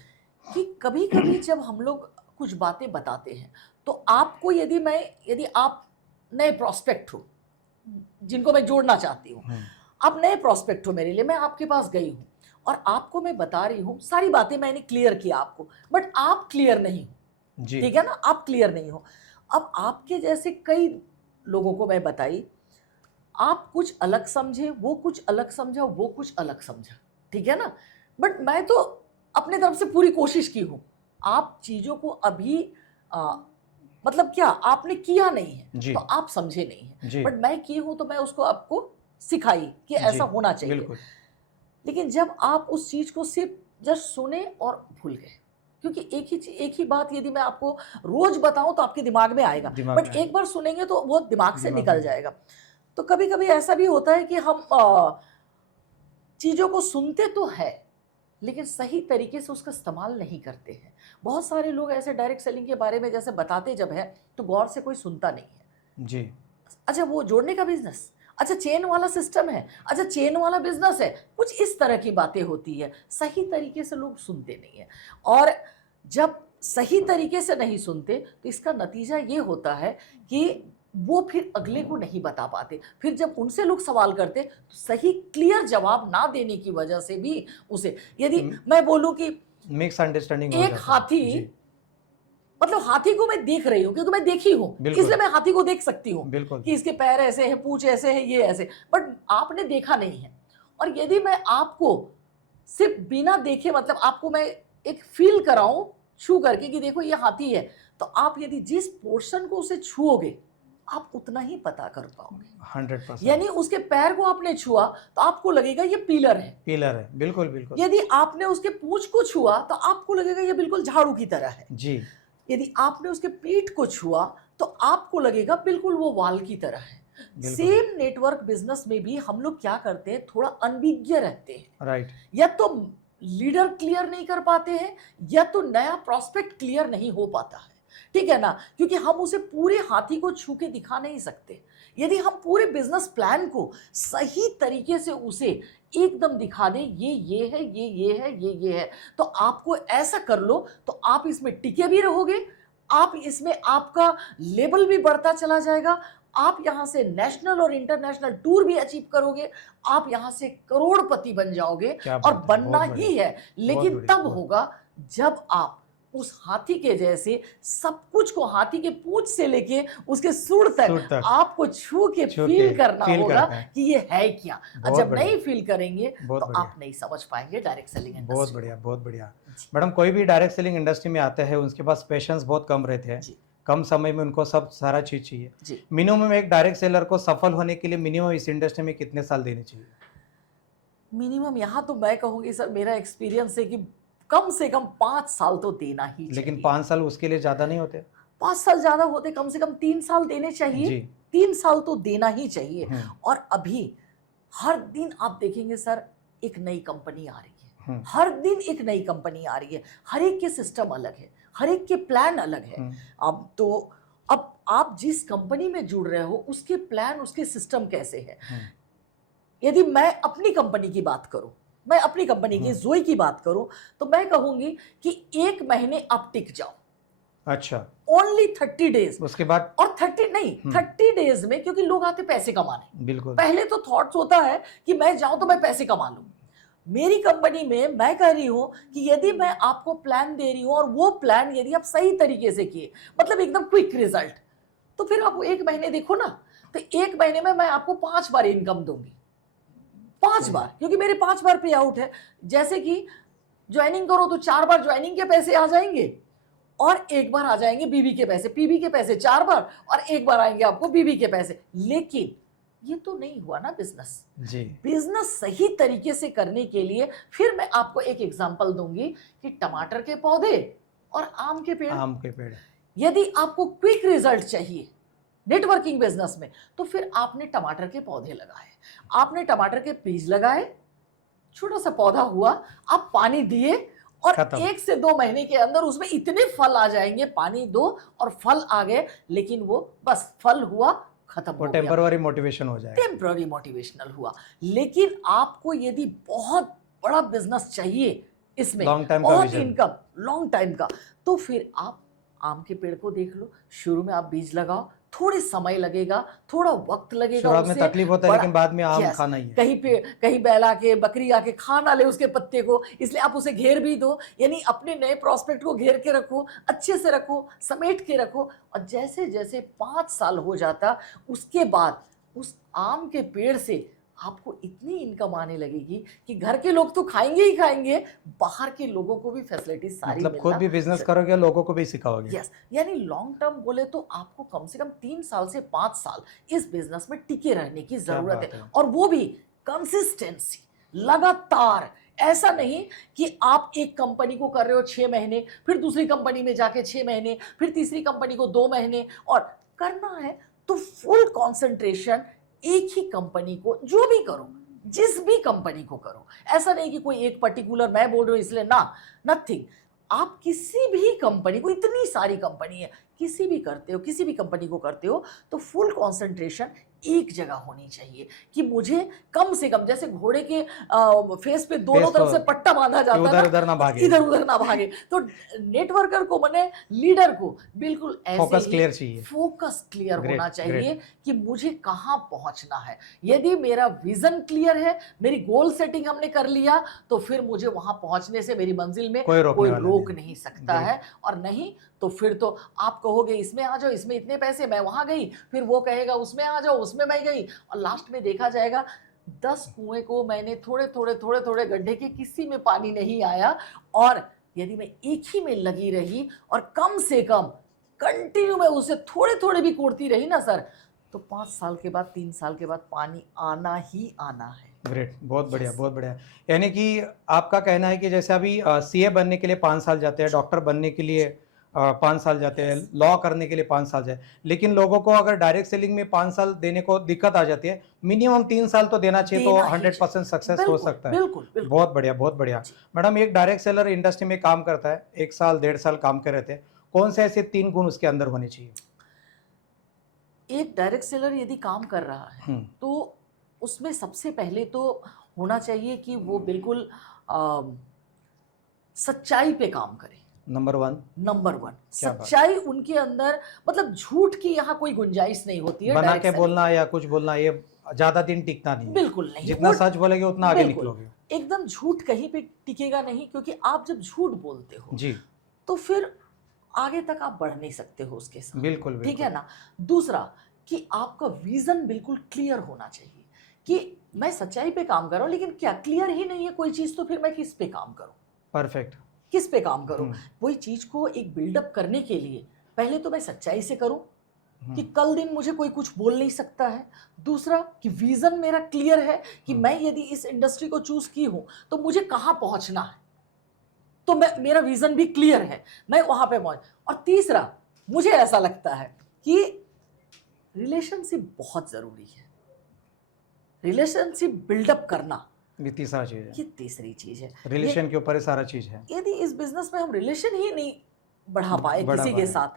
कि कभी कभी जब हम लोग कुछ बातें बताते हैं तो आपको यदि आप नए प्रोस्पेक्ट हो, जिनको मैं जोड़ना चाहती हूँ, आप नए प्रोस्पेक्ट हो मेरे लिए, मैं आपके पास गई हूँ और आपको मैं बता रही हूँ सारी बातें, मैंने क्लियर किया आपको, बट आप क्लियर नहीं हो। जी ठीक है ना, आप क्लियर नहीं हो। अब आपके जैसे कई लोगों को मैं बताई, आप कुछ अलग समझे, वो कुछ अलग समझा, वो कुछ अलग समझा, ठीक है ना। बट मैं तो अपने तरफ से पूरी कोशिश की हूँ। आप चीजों को अभी मतलब क्या आपने किया नहीं है जी तो आप समझे नहीं है, जी बट मैं की हूँ तो मैं उसको आपको सिखाई कि जी, ऐसा होना चाहिए। बिल्कुल। लेकिन जब आप उस चीज को सिर्फ जस्ट सुने और भूल गए, क्योंकि एक ही बात यदि मैं आपको रोज बताऊं तो आपके दिमाग में आएगा, दिमाग बट में एक बार सुनेंगे तो वो दिमाग से दिमाग निकल में जाएगा। तो कभी कभी ऐसा भी होता है कि हम चीजों को सुनते तो है लेकिन सही तरीके से उसका इस्तेमाल नहीं करते हैं। बहुत सारे लोग ऐसे डायरेक्ट सेलिंग के बारे में जैसे बताते जब है तो गौर से कोई सुनता नहीं है। जी अच्छा वो जोड़ने का बिजनेस, अच्छा चेन वाला सिस्टम है, अच्छा चेन वाला बिजनेस है, कुछ इस तरह की बातें होती है, सही तरीके से लोग सुनते नहीं है। और जब सही तरीके से नहीं सुनते तो इसका नतीजा ये होता है कि वो फिर अगले को नहीं बता पाते। फिर जब उनसे लोग सवाल करते तो सही क्लियर जवाब ना देने की वजह से भी उसे, यदि मैं बोलूं कि मिक्स अंडरस्टैंडिंग हो एक जाता है। हाथी, जी मतलब हाथी को मैं देख रही हूँ क्योंकि मैं देखी हूँ, बिल्कुल। इसलिए मैं हाथी को देख सकती हूँ बिल्कुल कि इसके पैर ऐसे हैं, पूंछ ऐसे है, ये ऐसे, बट आपने देखा नहीं है। और यदि मैं आपको सिर्फ बिना देखे, मतलब आपको मैं एक फील कराऊं छू करके कि देखो ये हाथी है, तो आप यदि जिस पोर्शन को उसे छुओगे आप उतना ही पता कर पाओगे। 100%। यानी उसके पैर को आपने छुआ तो आपको लगेगा ये पिलर है, पिलर है, बिल्कुल बिल्कुल। यदि आपने उसके पूंछ को छुआ तो आपको लगेगा ये बिल्कुल झाड़ू की तरह है, जी यदि आपने उसके पीठ को छुआ तो आपको लगेगा बिल्कुल वो वाल की तरह है। बिल्कुल। सेम नेटवर्क बिजनेस में भी हम लोग क्या करते हैं, थोड़ा अनभिज्ञ रहते हैं। राइट। या तो लीडर क्लियर नहीं कर पाते हैं या तो नया प्रोस्पेक्ट क्लियर नहीं हो पाता है, ठीक है ना, क्योंकि हम उसे पूरे हाथी को छू के दिखा नहीं सकते। यदि हम पूरे बिजनेस प्लान को सही तरीके से उसे एकदम दिखा दें, ये है, ये है, ये है, तो आपको ऐसा कर लो तो आप इसमें टिके भी रहोगे, आप इसमें आपका लेवल भी बढ़ता चला जाएगा, आप यहां से नेशनल और इंटरनेशनल टूर भी अचीव करोगे, आप यहां से करोड़पति बन जाओगे। क्या और बात है, बनना बहुत बढ़िया। ही है, लेकिन बढ़िया, तब बहुत। होगा जब आप उस हाथी के जैसे सब कुछ को, हाथी के पूंछ से लेके उसके सूंड सूट तक तक आपको छू के छू फील के करना फील होगा करता है। कि ये है क्या। और बहुत जब बढ़िया। नहीं फील करेंगे बहुत तो बढ़िया। आप नहीं समझ पाएंगे डायरेक्ट सेलिंग बहुत इंडस्ट्री बढ़िया, को। बहुत बढ़िया। जी मैडम कोई भी डायरेक्ट सेलिंग इंडस्ट्री में आता है उसके पास पेशेंस बहुत कम रहते हैं, जी कम समय में उनको सब सारा चीज चाहिए। जी। मिनिमम एक डायरेक्ट सेलर को सफल होने के लिए मिनिमम इस इंडस्ट्री में कितने साल देने चाहिए? मिनिमम यहाँ तो मैं कहूँगी सर, मेरा एक्सपीरियंस है कि कम से कम 5 साल तो देना ही चाहिए। लेकिन 5 साल उसके लिए ज्यादा नहीं होते? 5 साल ज्यादा होते, कम से कम 3 साल देने चाहिए। जी। 3 साल तो देना ही चाहिए। हम्म, और अभी हर दिन आप देखेंगे सर, एक नई कंपनी आ रही है, हम्म, हर दिन एक नई कंपनी आ रही है, हर एक के सिस्टम अलग है, हर एक के प्लान अलग है। हम्म, अब आप जिस कंपनी में जुड़ रहे हो उसके प्लान, उसके सिस्टम कैसे है। हम्म, यदि मैं अपनी कंपनी की बात करूं, मैं अपनी कंपनी की जोई की बात करूं, तो मैं कहूंगी कि 1 महीने आप टिक जाओ, अच्छा। Only 30 days. उसके बाद? और 30 नहीं, 30 डेज में, क्योंकि लोग आते पैसे कमाने। बिल्कुल। पहले तो थॉट्स होता है कि मैं जाऊं तो मैं पैसे कमा लूं। मेरी कंपनी में मैं कह रही हूं कि यदि मैं आपको प्लान दे रही हूं और वो प्लान यदि आप सही तरीके से किए, मतलब एकदम क्विक रिजल्ट, तो फिर आप 1 महीने देखो ना, तो 1 महीने में मैं आपको 5 बार इनकम दूंगी, 5 बार, क्योंकि मेरे 5 बार पे आउट है। जैसे कि ज्वाइनिंग करो तो 4 बार ज्वाइनिंग के पैसे आ जाएंगे और 1 बार आ जाएंगे बीबी के पैसे, पीबी के पैसे 4 बार और 1 बार आएंगे आपको बीबी के पैसे। लेकिन ये तो नहीं हुआ ना बिजनेस। जी। बिजनेस सही तरीके से करने के लिए फिर मैं आपको एक एग्जांपल दूंगी कि टमाटर के पौधे और आम के पेड़। आम के पेड़। यदि आपको क्विक रिजल्ट चाहिए नेटवर्किंग बिजनेस में, तो फिर आपने टमाटर के पौधे लगाए, आपने टमाटर के बीज लगाए, छोटा सा पौधा हुआ, आप पानी दिए और खत्म। 1 से 2 महीने के अंदर उसमें इतने फल आ जाएंगे, पानी दो और फल आ गए, लेकिन वो बस फल हुआ, खत्म वो हो गया, टेम्पररी मोटिवेशन हो जाएगा। टेम्पररी मोटिवेशनल हुआ। लेकिन आपको यदि बहुत बड़ा बिजनेस चाहिए, इसमें लॉन्ग टाइम का बहुत विजन। इनकम, लॉन्ग टाइम का, तो फिर आप आम के पेड़ को देख लो। शुरू में आप बीज लगाओ, थोड़े समय लगेगा, थोड़ा वक्त लगेगा, शुरुआत में उसे तकलीफ होता है, बड़ा- लेकिन बाद में आम Yes, खाना ही है। कहीं बैल आके, बकरी आके खा ना ले उसके पत्ते को, इसलिए आप उसे घेर भी दो। यानी अपने नए प्रॉस्पेक्ट को घेर के रखो, अच्छे से रखो, समेट के रखो। और जैसे जैसे 5 साल हो जाता, उसके बाद उस आम के पेड़ से आपको इतनी इनकम आने लगेगी कि घर के लोग तो खाएंगे ही खाएंगे, बाहर के लोगों को भी फैसिलिटीज सारी मतलब खुद मिलना। भी बिजनेस करोगे, लोगों को भी सिखाओगे। यस, यानी लॉन्ग टर्म बोले तो आपको कम से कम 3 साल से 5 साल इस बिजनेस में टिके रहने की जरूरत बात है। है। और वो भी कंसिस्टेंसी, लगातार। ऐसा नहीं कि आप एक कंपनी को कर रहे हो 6 महीने, फिर दूसरी कंपनी में जाके 6 महीने, फिर तीसरी कंपनी को 2 महीने, और करना है तो फुल कंसंट्रेशन एक ही कंपनी को, जो भी करो, जिस भी कंपनी को करो। ऐसा नहीं कि कोई एक पर्टिकुलर मैं बोल रही हूं इसलिए ना, नथिंग। आप किसी भी कंपनी को, इतनी सारी कंपनी है, किसी भी करते हो, किसी भी कंपनी को करते हो, तो फुल कंसंट्रेशन एक जगह होनी चाहिए कि मुझे कम से कम, जैसे घोड़े के फेस पे दोनों फेस तरफ तो से पट्टा बांधा जाता है इधर उधर ना भागे। इधर उधर ना भागे, तो नेटवर्कर को, माने लीडर को, बिल्कुल फोकस ऐसे ही क्लियर चाहिए। फोकस क्लियर Great, होना चाहिए great. कि मुझे कहाँ पहुंचना है। यदि मेरा विजन क्लियर है, मेरी गोल सेटिंग हमने कर लिया, तो फिर मुझे वहां पहुंचने से, मेरी मंजिल में कोई रोकने वाला रोक नहीं। नहीं सकता Great. है। और नहीं तो फिर तो आप कहोगे इसमें आ जाओ, इसमें इतने पैसे, मैं वहां गई, फिर वो कहेगा उसमें आ जाओ, उसमें मैं गई, और लास्ट में देखा जाएगा 10 कुएं को मैंने थोड़े थोड़े गड्ढे के, किसी में पानी नहीं आया। और यदि मैं एक ही में लगी रही और कम से कम कंटिन्यू में उसे थोड़े थोड़े भी कोड़ती रही ना सर, तो 5 साल के बाद, 3 साल के बाद पानी आना ही आना है। ग्रेट, बहुत बढ़िया, Yes. बहुत बढ़िया। यानी कि आपका कहना है कि जैसे अभी सीए बनने के लिए 5 साल जाते हैं, डॉक्टर बनने के लिए 5 साल जाते हैं, लॉ करने के लिए 5 साल जाए, लेकिन लोगों को अगर डायरेक्ट सेलिंग में 5 साल देने को दिक्कत आ जाती है, मिनिमम 3 साल तो देना चाहिए, तो देना ही 100% सक्सेस हो बिल्कुल, सकता है। बिल्कुल, बिल्कुल। बहुत बढ़िया, बहुत बढ़िया। जी। मैडम, एक डायरेक्ट सेलर इंडस्ट्री में काम करता है, 1 साल 1.5 साल काम कर रहे थे, कौन से ऐसे 3 गुण उसके अंदर होने चाहिए? एक डायरेक्ट सेलर यदि काम कर रहा है तो उसमें सबसे पहले तो होना चाहिए कि वो बिल्कुल सच्चाई पे काम करे। नंबर 1। नंबर 1 क्या बात। सच्चाई उनके अंदर, मतलब झूठ की यहाँ कोई गुंजाइश नहीं होती है। बना direct के selling। बोलना या कुछ बोलना, ये ज्यादा दिन टिकता नहीं है। बिल्कुल नहीं, जितना वो सच बोलेगे उतना आगे बिल्कुल। निकलोगे। एकदम झूठ कहीं पे टिकेगा नहीं, क्योंकि आप जब झूठ बोलते हो जी, तो फिर आगे तक आप बढ़ नहीं सकते हो उसके साथ। बिल्कुल ठीक बिल्कुल। है ना। दूसरा कि आपका विजन बिल्कुल क्लियर होना चाहिए कि मैं सच्चाई पे काम कर रहा हूं, लेकिन क्या क्लियर ही नहीं है कोई चीज, तो फिर मैं किस पे काम करूं, परफेक्ट। किस पे काम करूं। कोई चीज को एक बिल्डअप करने के लिए पहले तो मैं सच्चाई से करूं कि कल दिन मुझे कोई कुछ बोल नहीं सकता है। दूसरा कि विजन मेरा क्लियर है कि मैं यदि इस इंडस्ट्री को चूज की हूं तो मुझे कहां पहुंचना है, तो मैं मेरा विजन भी क्लियर है, मैं वहां पे पहुंच। और तीसरा, मुझे ऐसा लगता है कि रिलेशनशिप बहुत जरूरी है, रिलेशनशिप बिल्डअप करना ये तीसरा चीज है, ये तीसरी चीज है। रिलेशन के ऊपर ये सारा चीज है। यदि इस बिजनेस में हम रिलेशन ही नहीं बढ़ा पाए किसी के साथ,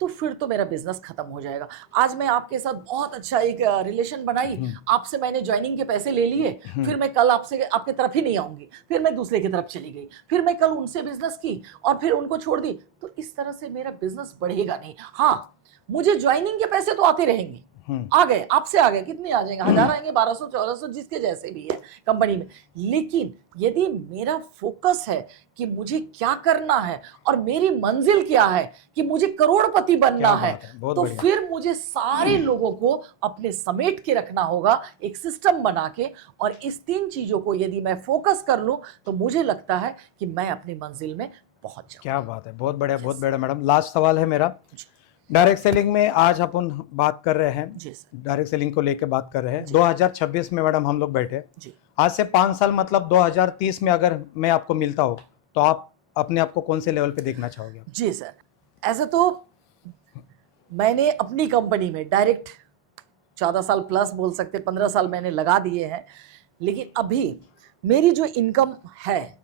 तो फिर तो मेरा बिजनेस खत्म हो जाएगा। आज मैं आपके साथ बहुत अच्छा एक रिलेशन बनाई, आपसे मैंने ज्वाइनिंग के पैसे ले लिए, फिर मैं कल आपसे आपके तरफ ही नहीं आऊंगी, फिर मैं दूसरे की तरफ चली गई, फिर मैं कल उनसे बिजनेस की और फिर उनको छोड़ दी, तो इस तरह से मेरा बिजनेस बढ़ेगा नहीं। हाँ, मुझे ज्वाइनिंग के पैसे तो आते रहेंगे, आ गए, आपसे आ गए, कितने आ जाएंगे, 1000 आएंगे, 1200 1400 जिसके जैसे भी है कंपनी में। लेकिन यदि मेरा फोकस है कि मुझे क्या करना है और मेरी मंजिल क्या है कि मुझे करोड़पति बनना है, तो फिर मुझे सारे लोगों को अपने समेट के रखना होगा, एक सिस्टम बना के। और इस 3 चीजों को यदि मैं फोकस कर लूं, तो मुझे लगता है कि मैं अपनी मंजिल में पहुंच जाऊं। क्या बात है, बहुत बढ़िया, बहुत बढ़िया मैडम। लास्ट सवाल है मेरा, डायरेक्ट सेलिंग में आज अपन बात कर रहे हैं जी सर, डायरेक्ट सेलिंग को लेकर बात कर रहे हैं। 2026 में मैडम हम लोग बैठे जी। आज से 5 साल मतलब 2030 में अगर मैं आपको मिलता हूँ, तो आप अपने आप को कौन से लेवल पे देखना चाहोगे? जी सर, ऐसे तो मैंने अपनी कंपनी में डायरेक्ट 14 साल प्लस बोल सकते, 15 साल मैंने लगा दिए हैं। लेकिन अभी मेरी जो इनकम है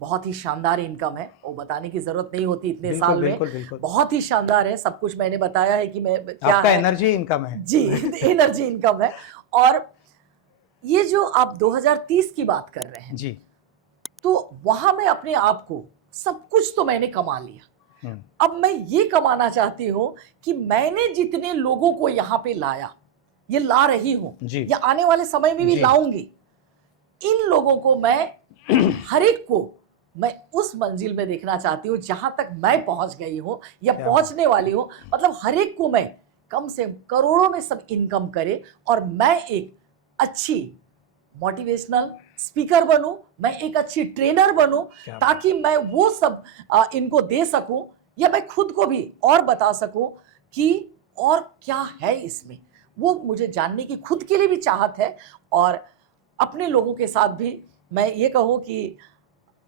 बहुत ही शानदार इनकम है, वो बताने की जरूरत नहीं होती इतने साल में। बिल्कुल। बहुत ही शानदार है, सब कुछ मैंने बताया है कि मैं क्या आपका है। एनर्जी इनकम है जी, एनर्जी इनकम है। और ये जो आप 2030 की बात कर रहे हैं जी, तो वहां मैं अपने आप को, सब कुछ तो मैंने कमा लिया, अब मैं ये कमाना चाहती हूँ कि मैंने जितने लोगों को यहाँ पे लाया, ये ला रही हूँ या आने वाले समय में भी लाऊंगी, इन लोगों को मैं हर एक को मैं उस मंजिल में देखना चाहती हूँ जहां तक मैं पहुंच गई हूँ या पहुंचने वाली हूँ। मतलब हर एक को मैं कम से कम करोड़ों में सब इनकम करे और मैं एक अच्छी मोटिवेशनल स्पीकर बनूं, मैं एक अच्छी ट्रेनर बनूं, ताकि मैं वो सब इनको दे सकूं या मैं खुद को भी और बता सकूं कि और क्या है इसमें। वो मुझे जानने की खुद के लिए भी चाहत है। और अपने लोगों के साथ भी मैं ये कहूँ कि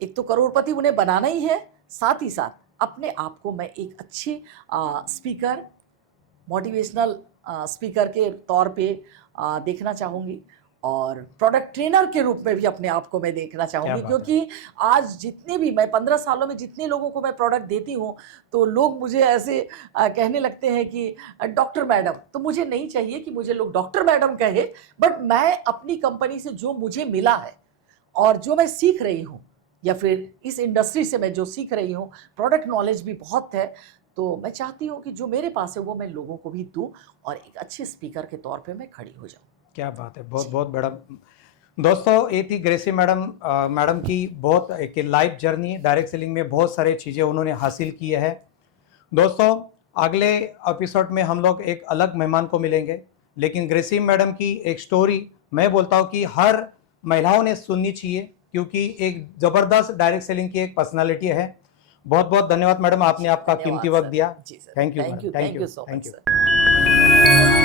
एक तो करोड़पति उन्हें बनाना ही है, साथ ही साथ अपने आप को मैं एक अच्छी स्पीकर, मोटिवेशनल स्पीकर के तौर पे देखना चाहूँगी और प्रोडक्ट ट्रेनर के रूप में भी अपने आप को मैं देखना चाहूँगी। क्योंकि आज जितने भी मैं 15 सालों में जितने लोगों को मैं प्रोडक्ट देती हूँ, तो लोग मुझे ऐसे कहने लगते हैं कि डॉक्टर मैडम। तो मुझे नहीं चाहिए कि मुझे लोग डॉक्टर मैडम कहे, बट मैं अपनी कंपनी से जो मुझे मिला है और जो मैं सीख रही हूँ, या फिर इस इंडस्ट्री से मैं जो सीख रही हूँ, प्रोडक्ट नॉलेज भी बहुत है, तो मैं चाहती हूँ कि जो मेरे पास है वो मैं लोगों को भी दूँ और एक अच्छे स्पीकर के तौर पे मैं खड़ी हो जाऊँ। क्या बात है, बहुत बहुत बड़ा। दोस्तों, ये थी ग्रेसी मैडम। मैडम की बहुत एक लाइफ जर्नी, डायरेक्ट सेलिंग में बहुत सारी चीज़ें उन्होंने हासिल की है। दोस्तों, अगले एपिसोड में हम लोग एक अलग मेहमान को मिलेंगे, लेकिन ग्रेसी मैडम की एक स्टोरी मैं बोलता हूँ कि हर महिलाओं ने सुननी चाहिए, क्योंकि एक ज़बरदस्त डायरेक्ट सेलिंग की एक पर्सनालिटी है। बहुत बहुत धन्यवाद मैडम, आपने आपका कीमती वक्त दिया। जी sir, thank you, thank you, thank you so thank much you. Sir.